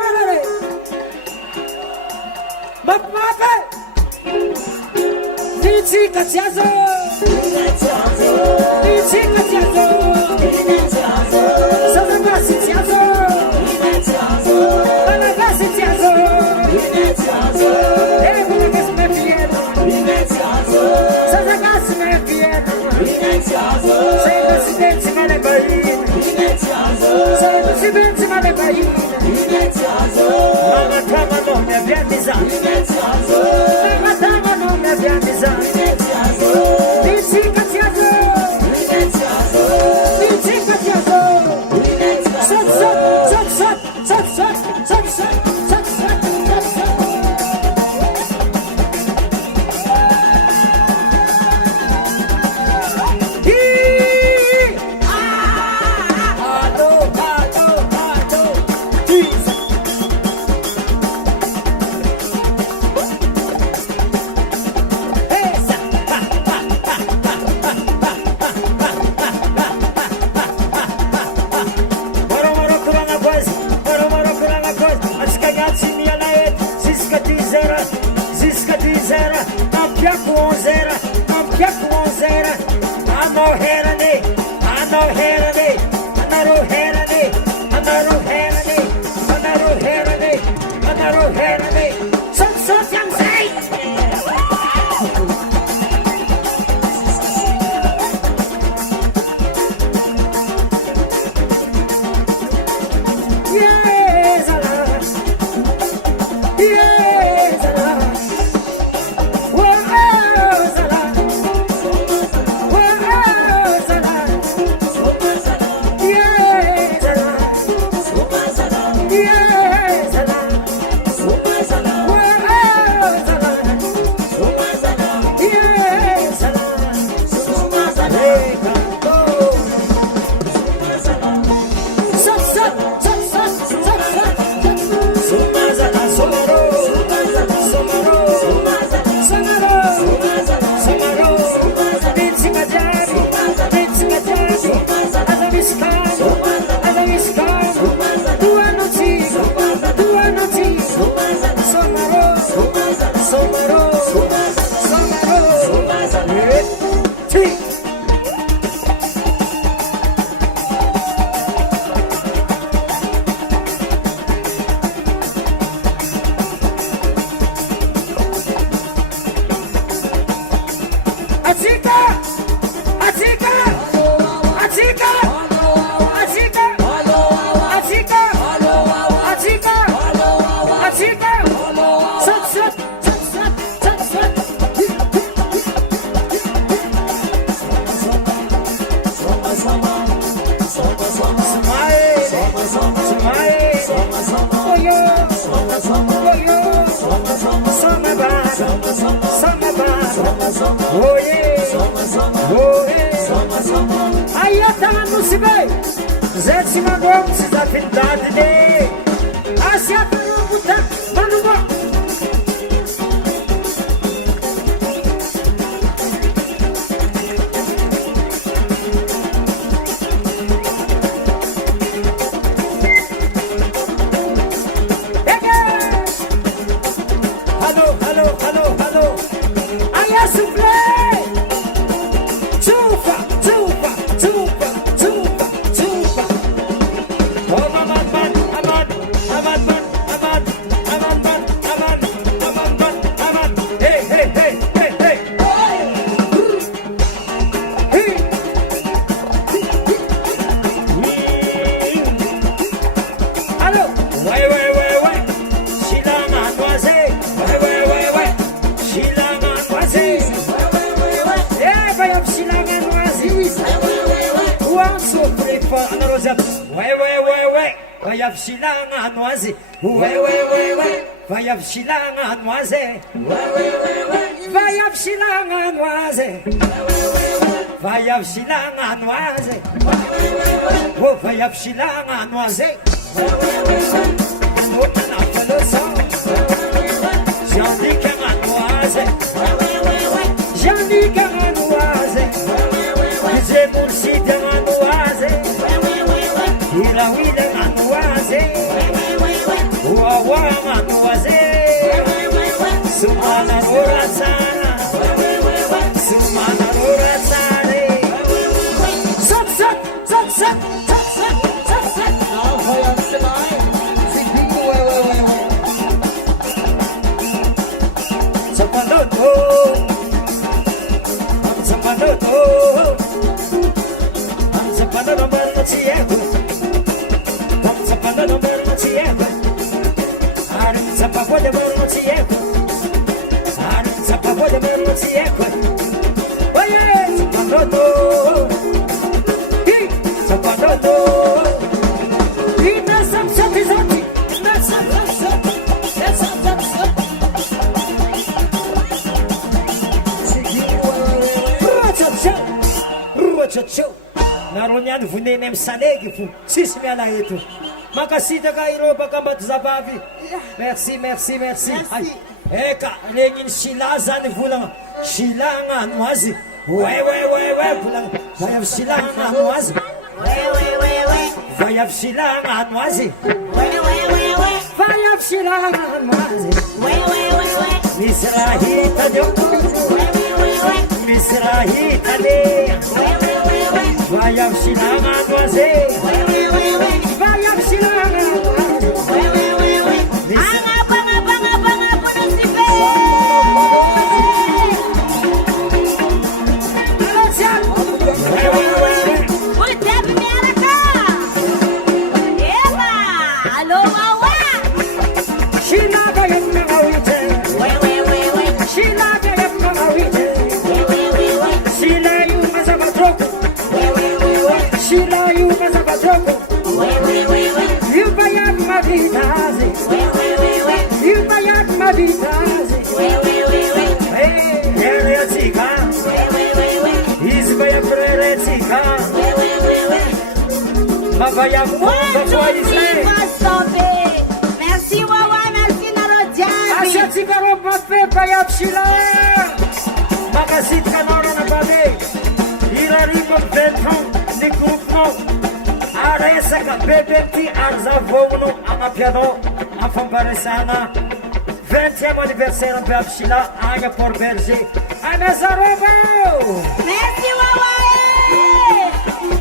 Manare mapimapy Nitsika Tiazo, Nitsika Tiazo, Sazabasi Tiazo, Anabasi Tiazo, Evolugas me fieno, Sazabasi me fieno, Sei presidente ma le baine, Sei presidente ma le baine, Mama Tama non mi abbia avvisato, Mama Tama non mi abbia avvisato. Nitsika Tiazo, Nitsika Tiazo, Sot, sot, sot, sot, sot, sot, sot, sot, sot, sot, sot, sot. Allo, allo, allo, Jesus. Ziska dizera, ampia kuonzera, ano herane, anaro herane, anaro herane, sot yang say. Yes, Allah. Yes, Allah. Super yo, samba basa, oh yeah, aí eu tava no cibei, Zé se mandou, precisa pintar de lei, assim a pergunta, mano, vai avshilanga noise, vai avshilanga noise, vai avshilanga noise, oh vai avshilanga noise, anota na falosa, jandika noise, jandika noise, dizer bursita noise, ila wila noise. Sumana Roratsana, Sumana Roratsane. Sat. Naroniano voneny amin'ny salegy fo sisy miala eto makasitaka ireo baka Mbatozababy merci Ay, eka regny Sila zany volagna Silagna ano azy ouais volagna vai avy Silagna ano azy vai avy Silagna ano azy vai avy Silagna ano azy misy raha hitany eo misy raha hitany vai avy Silagna ano azy vai avy Silagna ano azy Merci Wawa, merci Narodiaby. Asiatikaro Mbappé Bayapshila. Makasitka Norana Babe. Irarimo Betron de Grupno. Aresaka Bebeti Arzavono Amapiano Afambaresana. 20e anniversaire de Bayapshila. Anya por Berger. Anazarovo. Merci Wawa.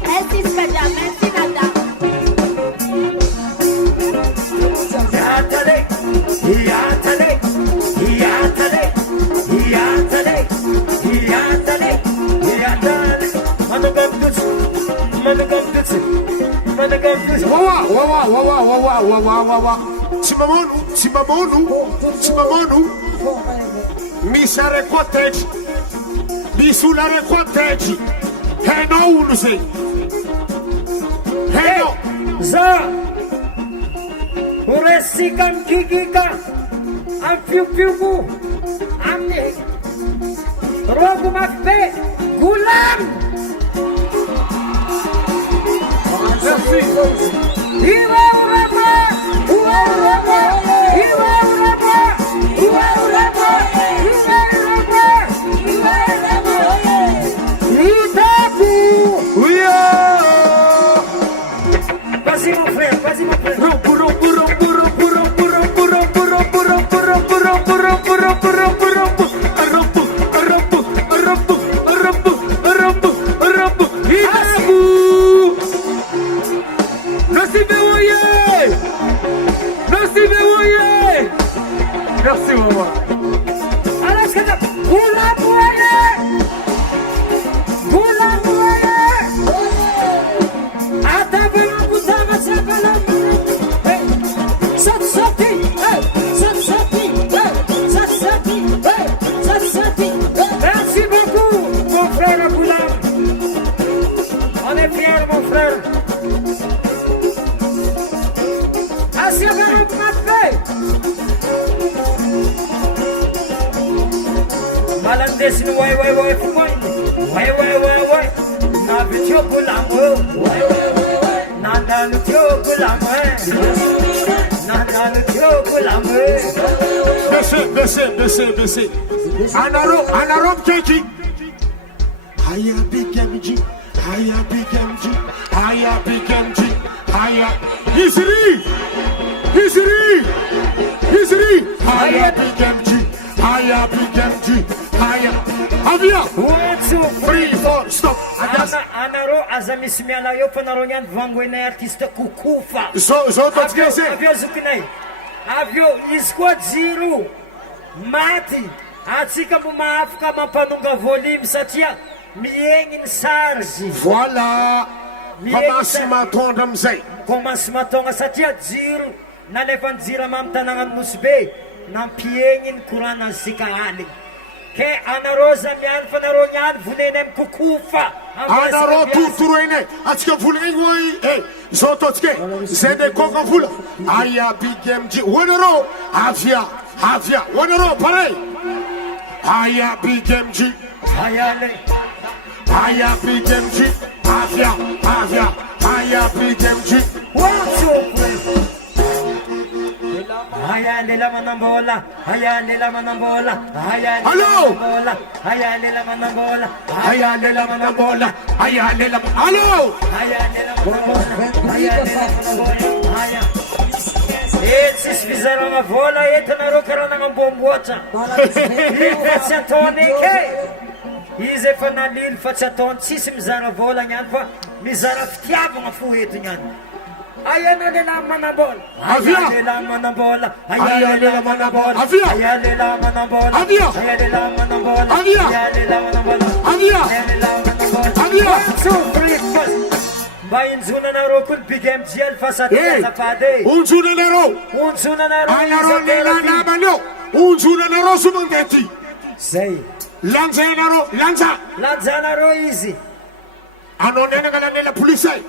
Merci Skaja, merci Nada. Chimamonu misare quatteci misulare quatteci no uno sei no za Uresika mkikika ampiupiuku amni rogu makbe gulam Iwa urama Iwa urama Iwa urama Iwa urama Iwa urama Iwa urama Itaku Uya! Vas-y mon frère, vas-y mon frère. Merci maman. Alors c'est ça. Gula Mouaye. Gula Mouaye. Atabela Boutama Sabela. Satsati. Satsati. Satsati. Satsati. Merci beaucoup mon frère Goulam. On est fiers mon frère. Asiabara Matbe. Malandesin way fumay way na bityo gulam na bityo gulam na bityo gulam Bese Anarom keki Haya big MG Haya Yisri Haya big MG Haya Avia 3, 4, stop Anaro azamisimiala yo panaro nyan vangoina artiste kukufa Zoto tkese Avio zukinai Avio iskwa zero Mati Atsika mumafka mampanunga volume satya miengin sarzi Voilà Commence ma tonda mzay Commence ma tonga satya zero Nalefan zira mamtanangan musbe Nampiengin kurana zikaali Ke anaro zamian fanaro nyan vunenem kukufa Anaro tuturuene Atske vuleng wai Zoto tske Zede koka vula Aya big MG Wanero Avia Wanero parei Aya big MG Hayale Aya big MG Avia Aya big MG Hayale la manambola Hayale la manambola Hello Hayale la manambola Hayale la manambola Hayale la Hello Hayale la manambola Esse fizeram uma vola e tanaram karana ng bombota. Fatsaton ke. Ize fanalil fatsaton sisim zara vola nyan pa mizara ftiabo nga fuhito nyan. Ayan na nila manabol. Ayan nila manabol. Ayan nila manabol. Ayan nila manabol. Ayan nila manabol. Ayan nila manabol. Ayan nila manabol. Bayin zuna na ro kul bigem gel fasat zapade. Unzuna na ro. Unzuna na ro. Anaro nila namanyo. Unzuna na ro sumandeti. Say. Lanza na ro. Lanza. Lanza na ro easy. Ano nena kala nila pulisay.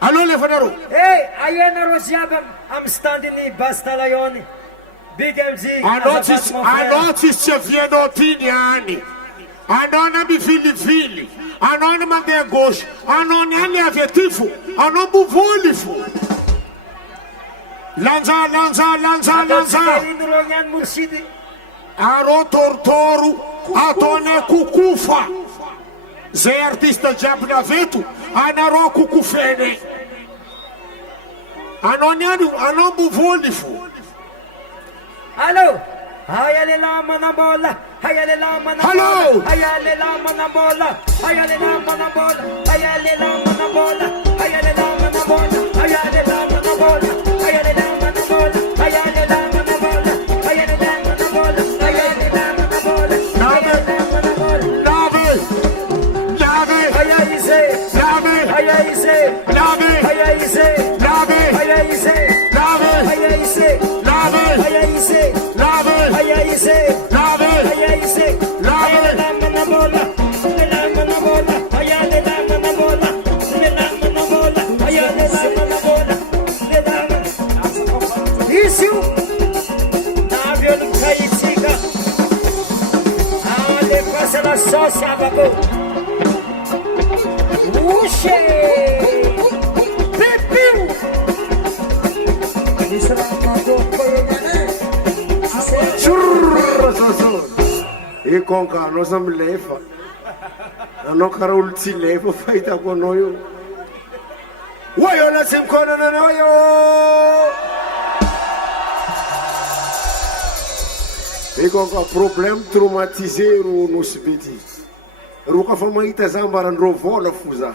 Ano le fanaro. Hey, ayan na ro siyabam. I'm standing ni basta layoni. Bigem G. Anotis che vieno tiniani. Anona mi fili. Anona mande gauche. Anona ali avetifu. Anon buvolifu. Lanza. Inronyan mursidi. Aro tortoru. Atone kukufa. Ze artista jab na vetu. Anaro kukufene. Anonyanu. Anon buvolifu. Hello. Hayale la manabola. Hayale la manabola. Hello. Hayale la manabola. Hayale la manabola. Hayale la manabola. Hayale la manabola. Hayale la manabola. Hayale la manabola. Hayale la manabola. Hayale la manabola. Hayale la manabola. Lave. Hayaize. Lave. Hayaize. Lave. Hayaize. Lave. Hayaize. Lave. Hayaize. Lave. Hayaize. Lave. Hayaize. Lave. Hayaize. Lave. Hayale la manabola. Hayale la manabola. Hayale la manabola. Hayale la manabola. Isu Navio no Kaitika Ale passa la sauce abaco Uxe Pipiu Churro soso. E conca, nós vamos levar. Eu não quero o te levar, feita com nós. Oi, olha sim, quando não é E conca, problema traumatisé no hospital. Ruka família zambara no vola fuza.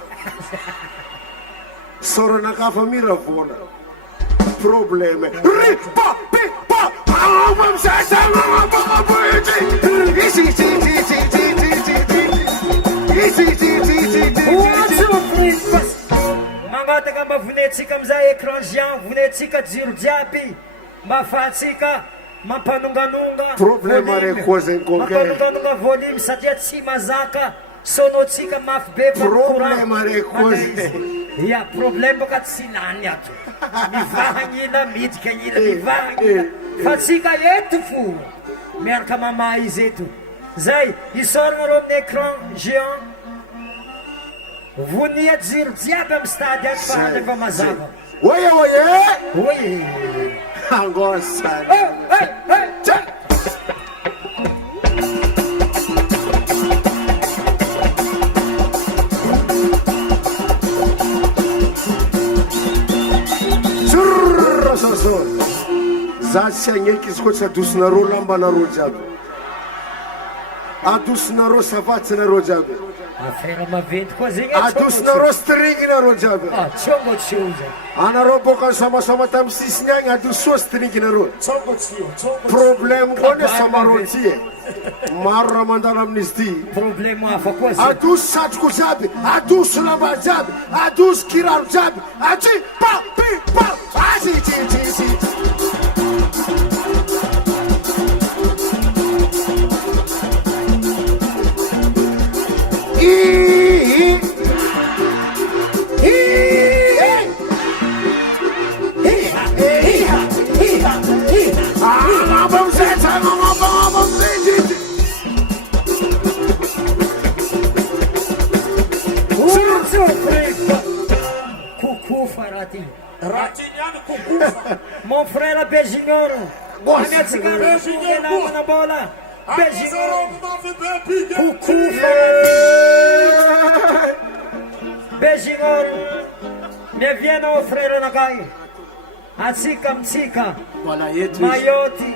Sora na ka família vola. Problema. Ripa, pipa. Vamos sentar na boca. Mangata kamba vunetika mza écran géant, vunetika jiro jiaby, mafatsika, mampanonganonga. Problema re coisa em qualquer. Mampanonganonga volume satria tsy mazaka, sonotsika mafy be Problema re coisa. Ya problème boka tsy lany ato. Mivahagna midika ila mivahagna. Fatsika eto fo. Miaraka mama izy eto. Zay, isoragna rô amin'ny écran géant. Vonia jiro jiaby amin'ny stade any farany efa mazava. Oye, oye. Oye. Angossa. Za tsy agneky izy koa tsy adosonareo lambanareo jiaby. Adosonareo savatsinareo jiaby. Affaire maventy koa zegny. Adosonareo stringinareo jiaby. Tsongo tsio zay. Anareo boka samasama tamin'ny sisiny agny adosoa stringinareo. Tsongo tsio. Problème koa ne samareo ty e. Maro raha mandalo amin'izy ty. Problème hafa koa zay. Adoso satroko jiaby, adoso lamba jiaby, adoso kiraro jiaby, aty pa pi pa aty ty. Coucou Farati. Ratiniano kukufa. Mon frère Beijingoro. Na bola. Beijingoro. Coucou Farati. Beijingoro. Me viene o frère Nagai. Atsika mtsika. Maioti.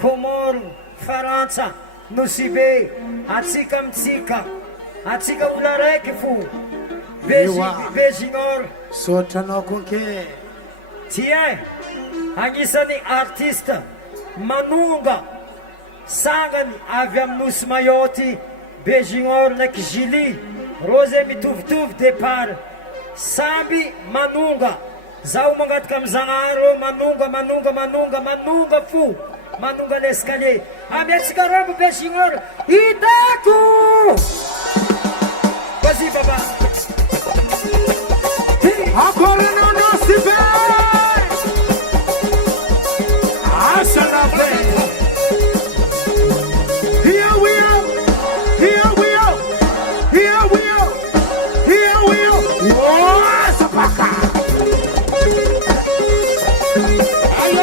Komoro. Faransa. Nusibe. Atsika mtsika. Atsika ulareke fu. Beijingoro. Sotranao konke. Tiens, agnisan'ny artiste manonga sangany avy amin'ny nosy Mayotte, Beijingoro ndraiky Julie. Rô zay mitovitovy départ. Samby manonga. Zaho mangataka amin'ny Zagnahary manonga fo. Manonga l'escalier. Amiatsika rô Beijingoro. Hitako! Vas-y baba. Agora não nasce bem. Acha na frente. Here we are. Here we are. Here we are. Here we are. Nossa, pra cá. Aí,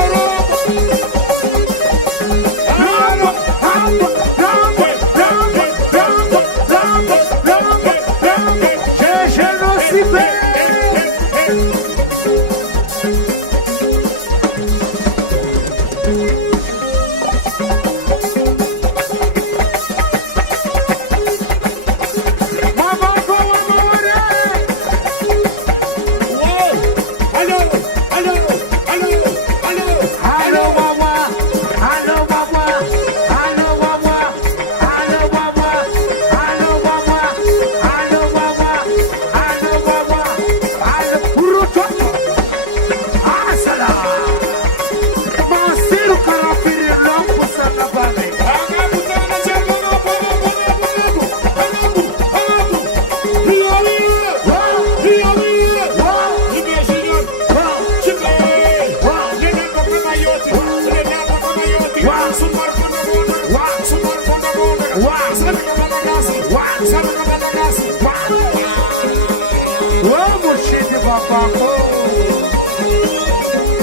bako.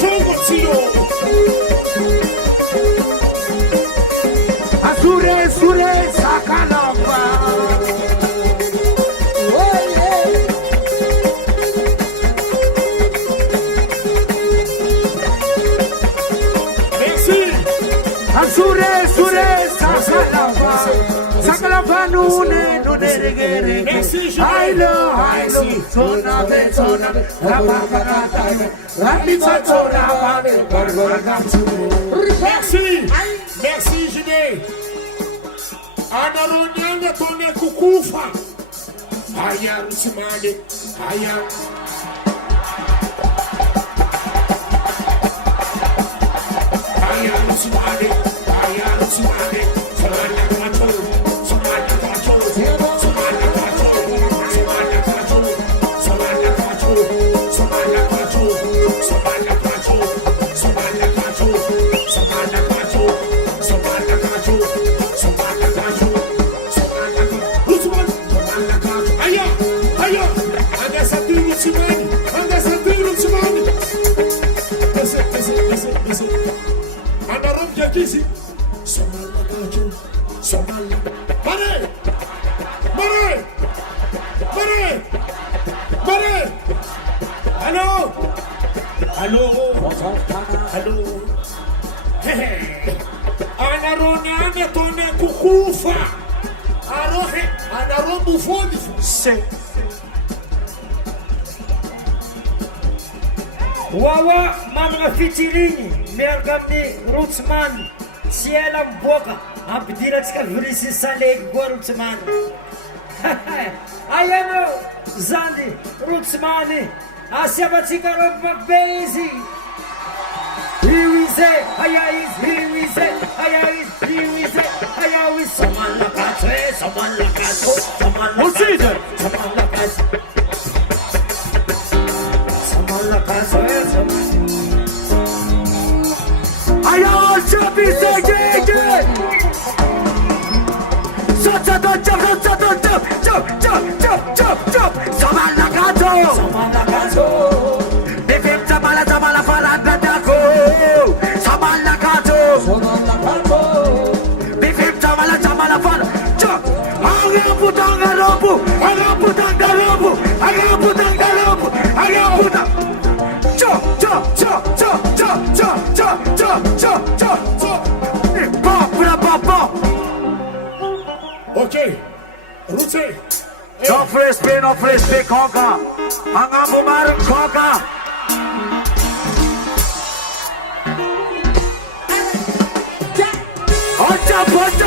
Togo Tio. Asure sakalamba. Merci. Asure sakalamba. Sakalamba nune regere. Merci, Hailo sona be rabakata. Rabita sona be barbaragatu. Merci. Merci, Jide. Anaronyanga tone kukufa. Haya msimane. Haya. Haya msimane. Haya msimane. Samana kwacho. Samana kwacho. Samana kwacho. Samana kwacho. Samana kwacho. Samana kwacho. Samana kwacho. Samana kwacho. Samana kwacho. Samana kwacho. Samana kwacho. Samana kwacho. Usman. Samana kwacho. Haya. Haya. Anda satiru simani. Anda satiru simani. Listen. Anda romja kisi. Samana kwacho. Samana. Mare. Hello. Anaronyanga tone kukufa. Arohe. Anarombu fodi. Wawa mamna fitirini mergamni Rootsman Siela Mboka Abdira tika vrisi sale Rootsman Ayano Zandi Rootsmani Asiaba tika roba bezi Here we say Hayais here we say Hayais here we say Hayais Saman la kato Saman la kato Saman la kato Saman la kato Ayo chapi segege. Chop. Samalagato. Befim tamala faranda dako. Samalagato. Befim tamala faranda. Chop. Agaputanga rompu. Okay. Rute. No frisbee, koka. Hanga bumarang koka. Hot up. Watch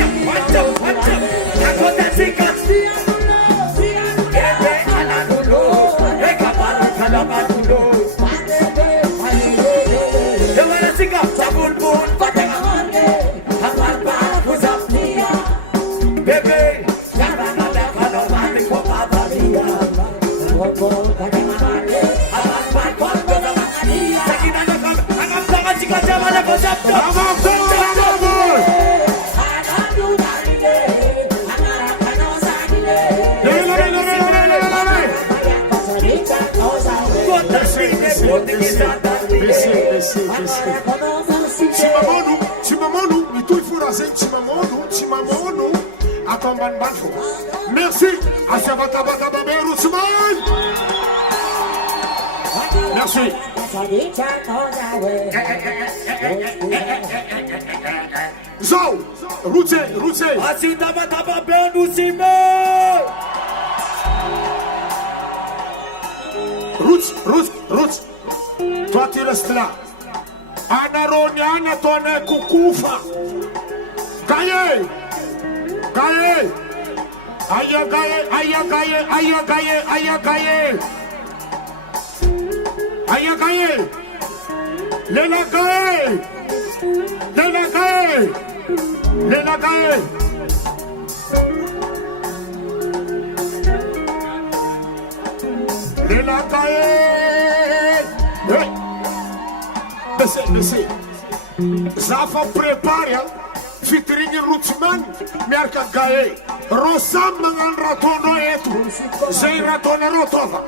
out. Chimamonu, Mitulfurazen, Chimamonu, Atomban Banfo. Merci, Asabata Baberu Suman. Merci. Zau, Route. Asita Baberu Suman. Roots. Toi tu restes là. Anaroni anatone kukufa. Gaye. Ayagaye. Lela gaye. Desce. Zafa prepara featuring Rootsman Merka Gaye. Rosam mangan ratono etu. Zay ratona rotova.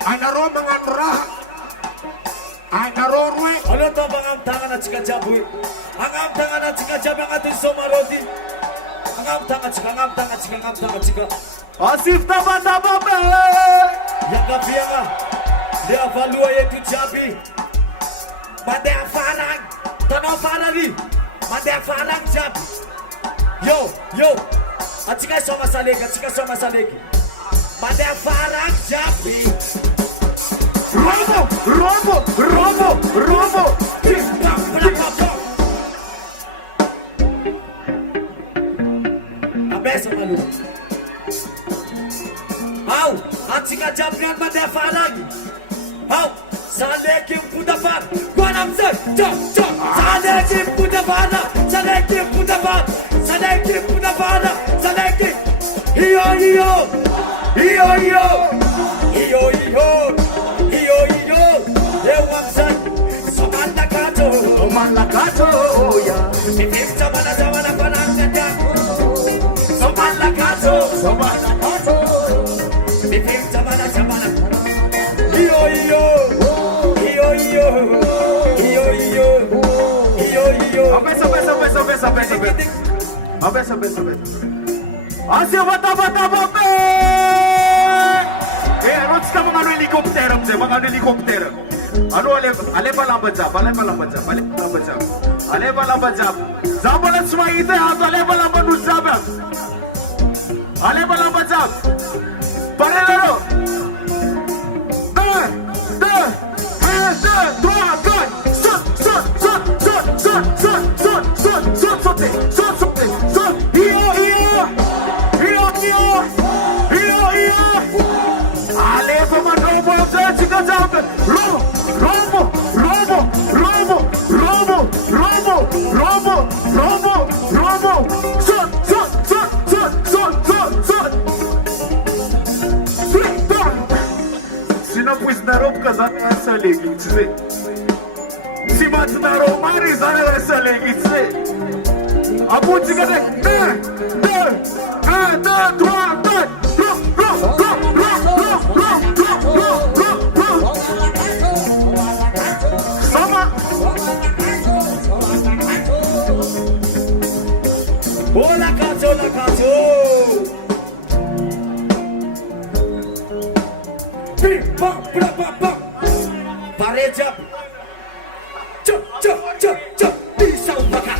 Anaro mangan raha. Anaro rue. Ano to bangam tangan na chika jabu. Angam tangan na chika jabu atin somarodi. Angam tangan chika. Asif taba be. Yanga pianga. Dia valua yetu jabi. Mande afarang. Tono faragi. Mande afarang jabi. Yo. Achika soma salegi. Mande afarang jabi. Robo. Abesa malu. Au, achika jabi mande afarang. Au, Saleki Pudafar, Guanamse, Saleki Pudafana, Saleki, Iyo, Ewamsan, Soman Lakato, ya, If Samana Pananga, Soman Lakato, If Samana, Iyo. Abesa. Asia bata be. Roots ka mga helikopter. Ano alepa lambanjab. Zabalat smaite at alepa lambanjab. Parelaro. Sinapus na rob kazana sa legit se. Simat na romari zana sa legit se. Abu chikade. Hola cacho. Pam. Pareja. Chup. Pisau baka.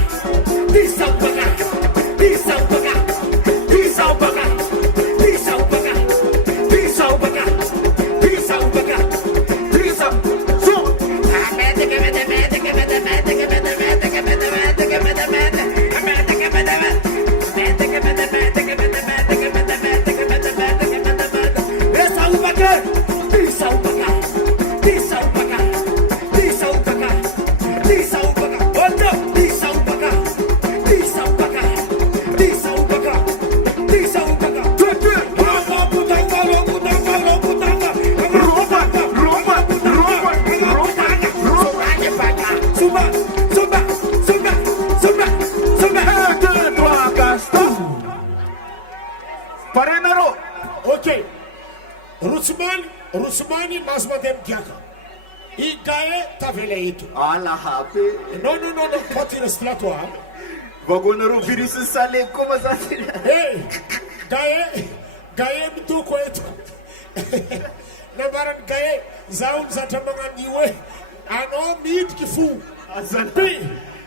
Rusmani Masmadem Giaka. Igae Taveleito. Ala happy. No, continue toi. Vagona ro virus sale como assim? Hey, Gae Mituko eto. Nabaran Gae, Zaun Zatamanga Niwe, ano meat kifu. Azan.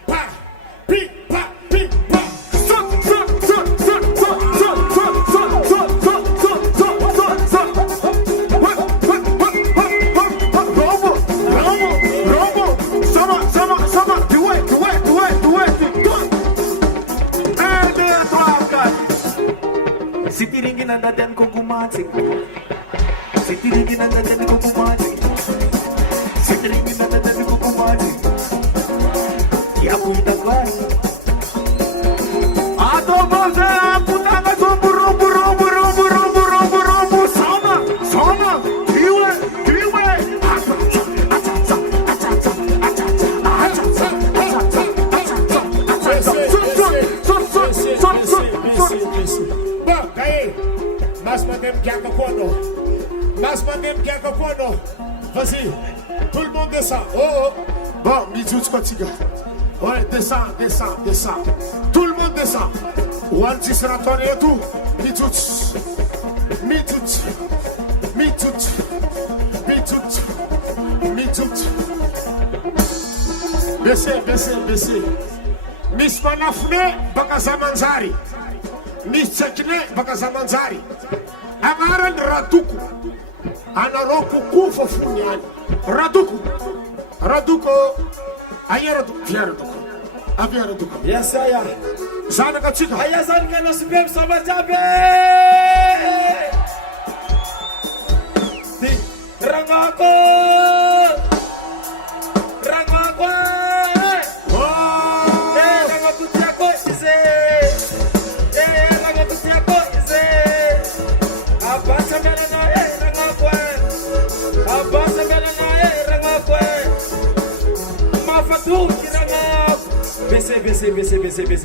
Pa. Si tiringin ang dadan ko gumansing. Si tiringin ang dadan ko gumansing. Si tiringin ang dadan ko gumansing. Yapoy tagal. Ato bose puta ka so buru sama kiwe Masmadem Giacopono. Vas-y, tout le monde descend. Oh. Bon, Mizout Kotiga. Ouais, descend. Tout le monde descend. Wanti Seraton et tout. Mizout. Baissez. Miss Manafne, Bakazamanzari. Miss Chekne, Bakazamanzari. Amaran Raduku. Anaroku kufa funyani. Raduko. Avia Raduko. Yes, I am. Sana Kachika. Ayazan ka na subem sa majabe. Di Rangako.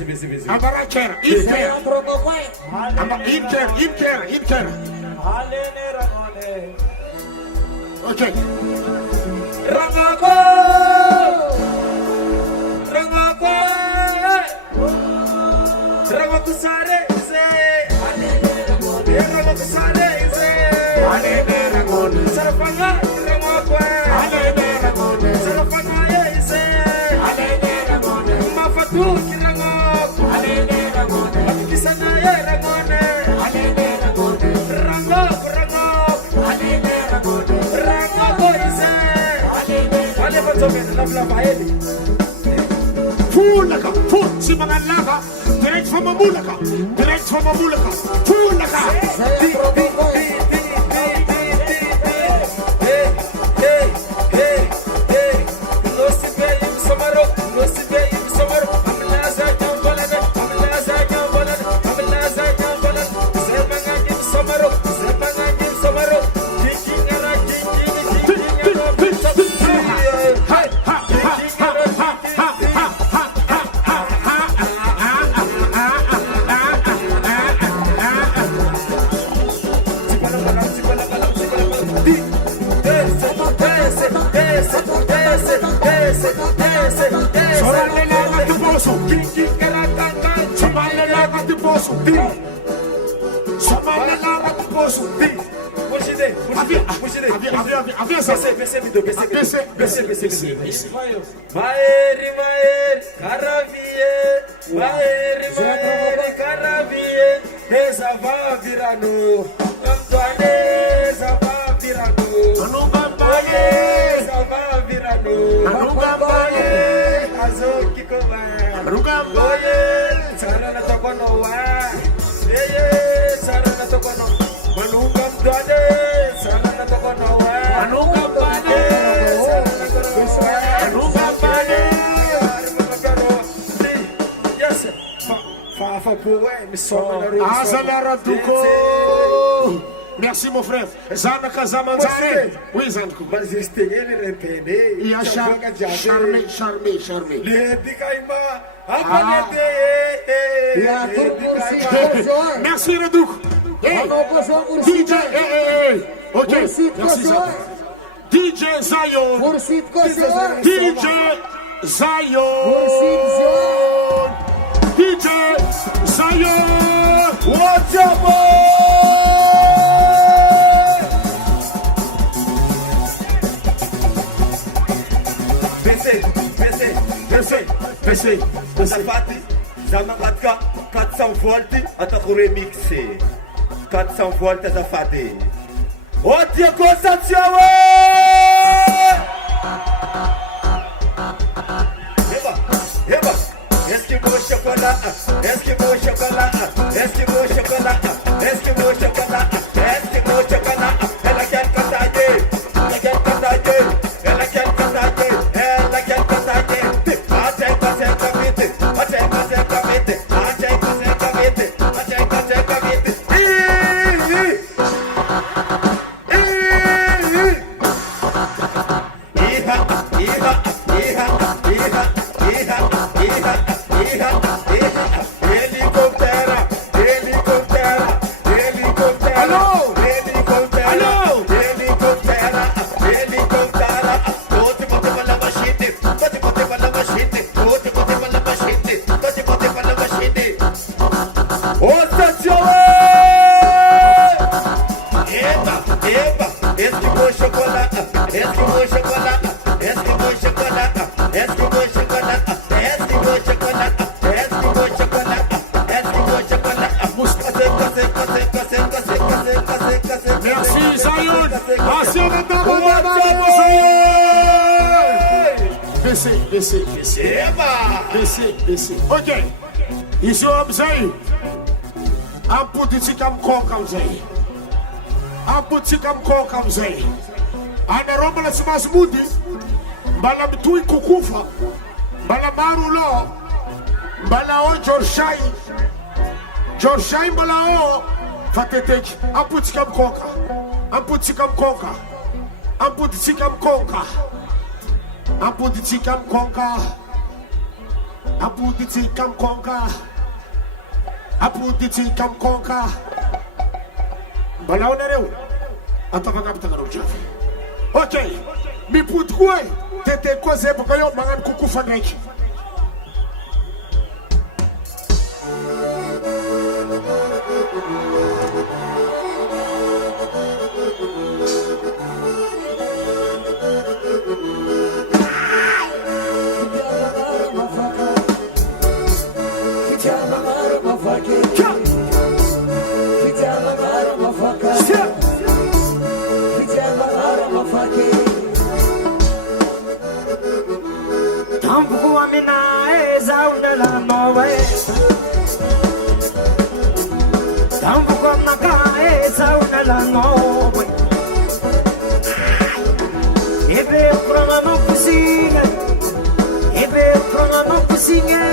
BC. Abaraker, Inker. Okay. Rangako. Rangako sare se. Rangako sare se. Sarapanga Rangako. Sarapanga se. Mafatu Rangako. Kisana Rangone. Full, si mga laka, direct from Mamulaka, full laka. Maeri, caravie, Ezava virano, Antoine, Ezava virano, Ezava virano, Azoki Kova, Sarana Tokonoa, Sarana Tokono, Manungam Dade, Sarana Tokonoa, Manungam Dade, Azalara Duko. Merci mon frère. Zana Kazamanzare. Oui, Zanko. Mas eles têm ele entender. E a charme. Merci Redouk. DJ, Ok, Poursuite merci Kosovo. Zaka. DJ Zion. Poursuite Kosovo. DJ Zion. Poursuite Zion. DJ Zion. What's up, boy? PC. Azafady, za magnatika 400 volts ataoko remixé 400 volts azafady. Oh Dio Costanzione! Eba, Eskimo chocolat, Eskimo chocolat, Eskimo chocolat, Eskimo chocolat, Eskimo chocolat. Ela quer cantar, ela quer cantar, ela quer cantar, ela quer cantar. Merci Zion. BC. Ok. Ici on Zion. Un petit comme comme Zion. Un petit comme Zion. Ana romba la simas mudi. Mbala mtui kukufa. Mbala marulo. Mbala o Jorshai. Jorshai mbala o. Fateteki. Un petit comme conca. Un petit comme conca. Un petit comme conca. Un petit comme conca. Un petit comme conca. Un petit comme conca. Mbala o nereu. Atavanga bitanga rojafi. Ok, mi put kwe, tete koze porque yo mangan kukufa ngeki. Tambuku amina ezaunela nowe. Tambuku amaka ezaunela nowe. Ebe krona no kusinge. Ebe krona no kusinge.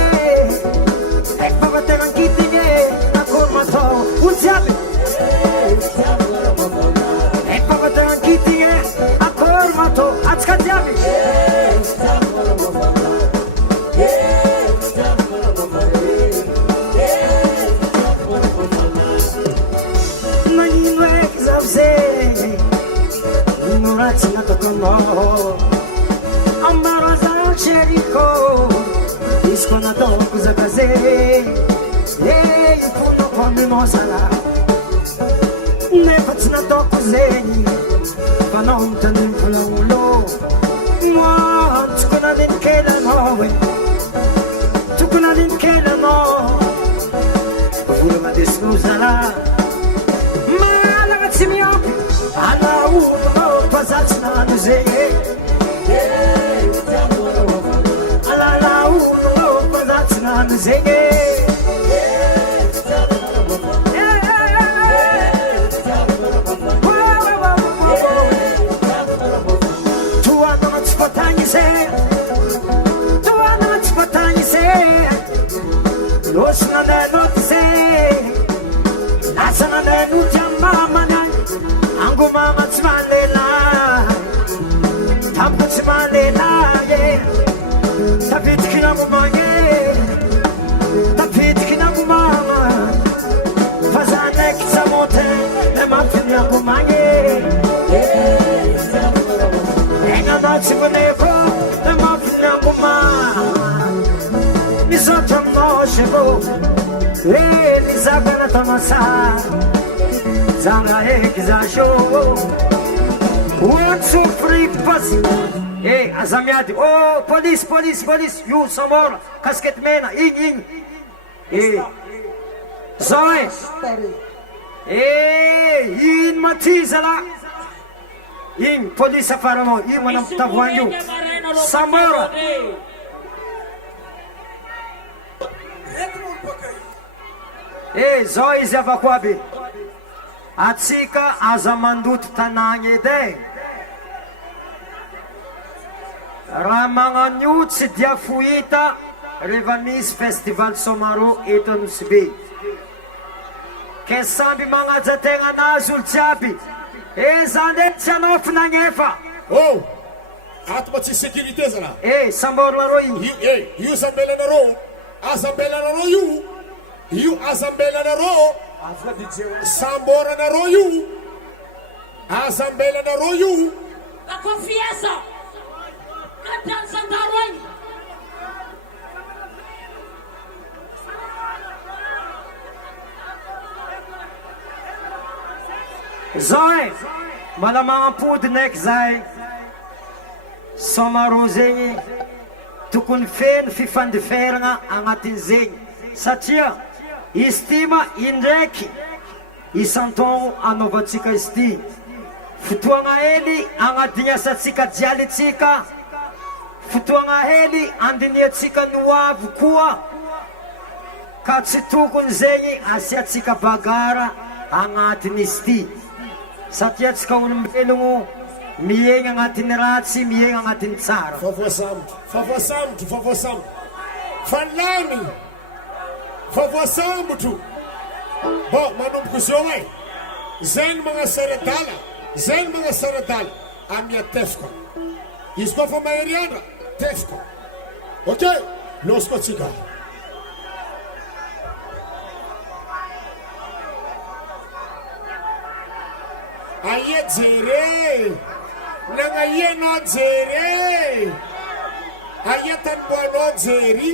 Ek baba terankitinge akormato unjabe. Ek baba terankitinge akormato atskajabe. Ambaraza Cheriko Iskona toku zakaze Ikuno kwa mimosala Nefatina toku zeni Panomta nimpula ulo Mwa tukuna dinkela nowe Tukuna dinkela no Furma disnuzala Mala gatsimiopi Ala uno pazatsna nuzeye Ala uno pazatsna nuzeye Tuana matspatani se Losna da notse Nasana da nujamba manai Anguma matsmalela Taputsmalela Tapitkina mumanye Tapitkina mumama Fazanek samote Le mafia mumanye Tamasar Zanga Ekizasho What so free pass Hey, Azamiati Oh, police You, Samora Casket mena In Hey Zoe Hey, In Matizala In police afaramo In manam tawanyo Samora Zoe Zavakwabi Atsika Azamandut Tananye de Ramanganyut Sidia Fuita Revanis Festival Somaro Eton Sbi Kesambi mga zatenga na Zulchabi Zande Chanof Nangefa Oh, atma tsy sécurité zana. Sambor Laroi Io Zambela na ro. Azambela na ro io Azambela na ro. Sambora na ro io. Azambela na ro io. La confiança. Cantan Santaroi. Zoe Malamang pud nek zay Somaro zegny tokony feno fifandiferana agnatin' zegny satria izy ty ma indraiky isan-taogno anaovantsika izy ty fotoagna hely agnadignasantsika jialitsika fotoagna hely andiniatsika noavo koa ka tsy tokony zegny asiatsika bagara agnatin'izy ty satria tsika olombelogno miegna agnatin'ny ratsy miegna agnatin'ny tsara Favoasambotro fanlamy favoasambotro bon manomboky zao e zegny magna saradala amia tefika izy koa fa maheriandra tefika ok losiko atsika aie jere nagnahianao jery aia tanimboanao jery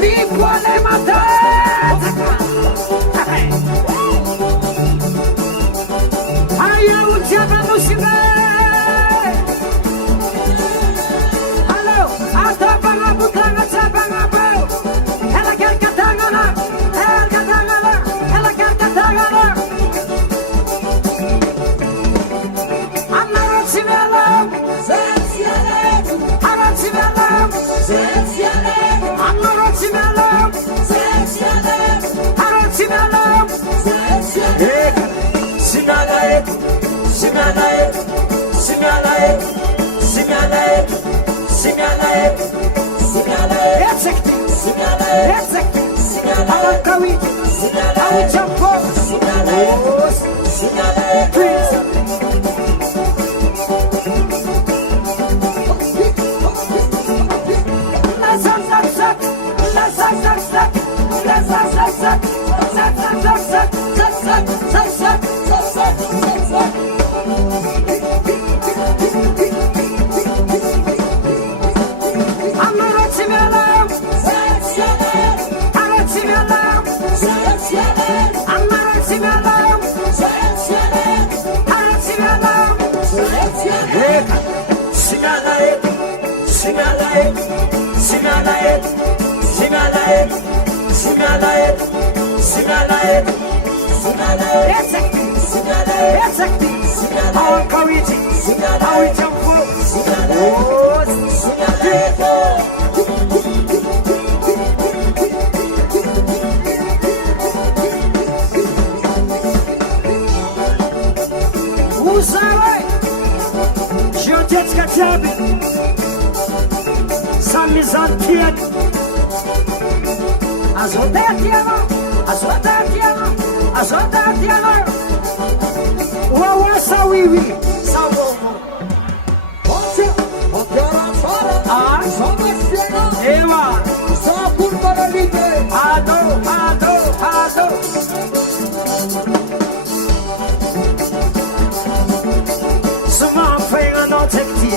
Limpole matata Aia uciata no sime Hello, atrapanga butanga chapanga bro Ela quer katangana Ela quer katangana Anna Simela Anna Simela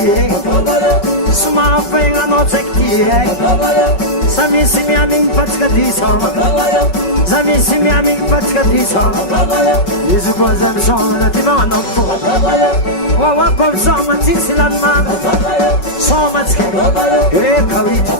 ti Sumapeng ano tsekti Samisi mi aming patskati sama Samisi mi aming patskati sama Isu kozam soma ti bana po Wawan kol soma ti silan ma Soma tske kawita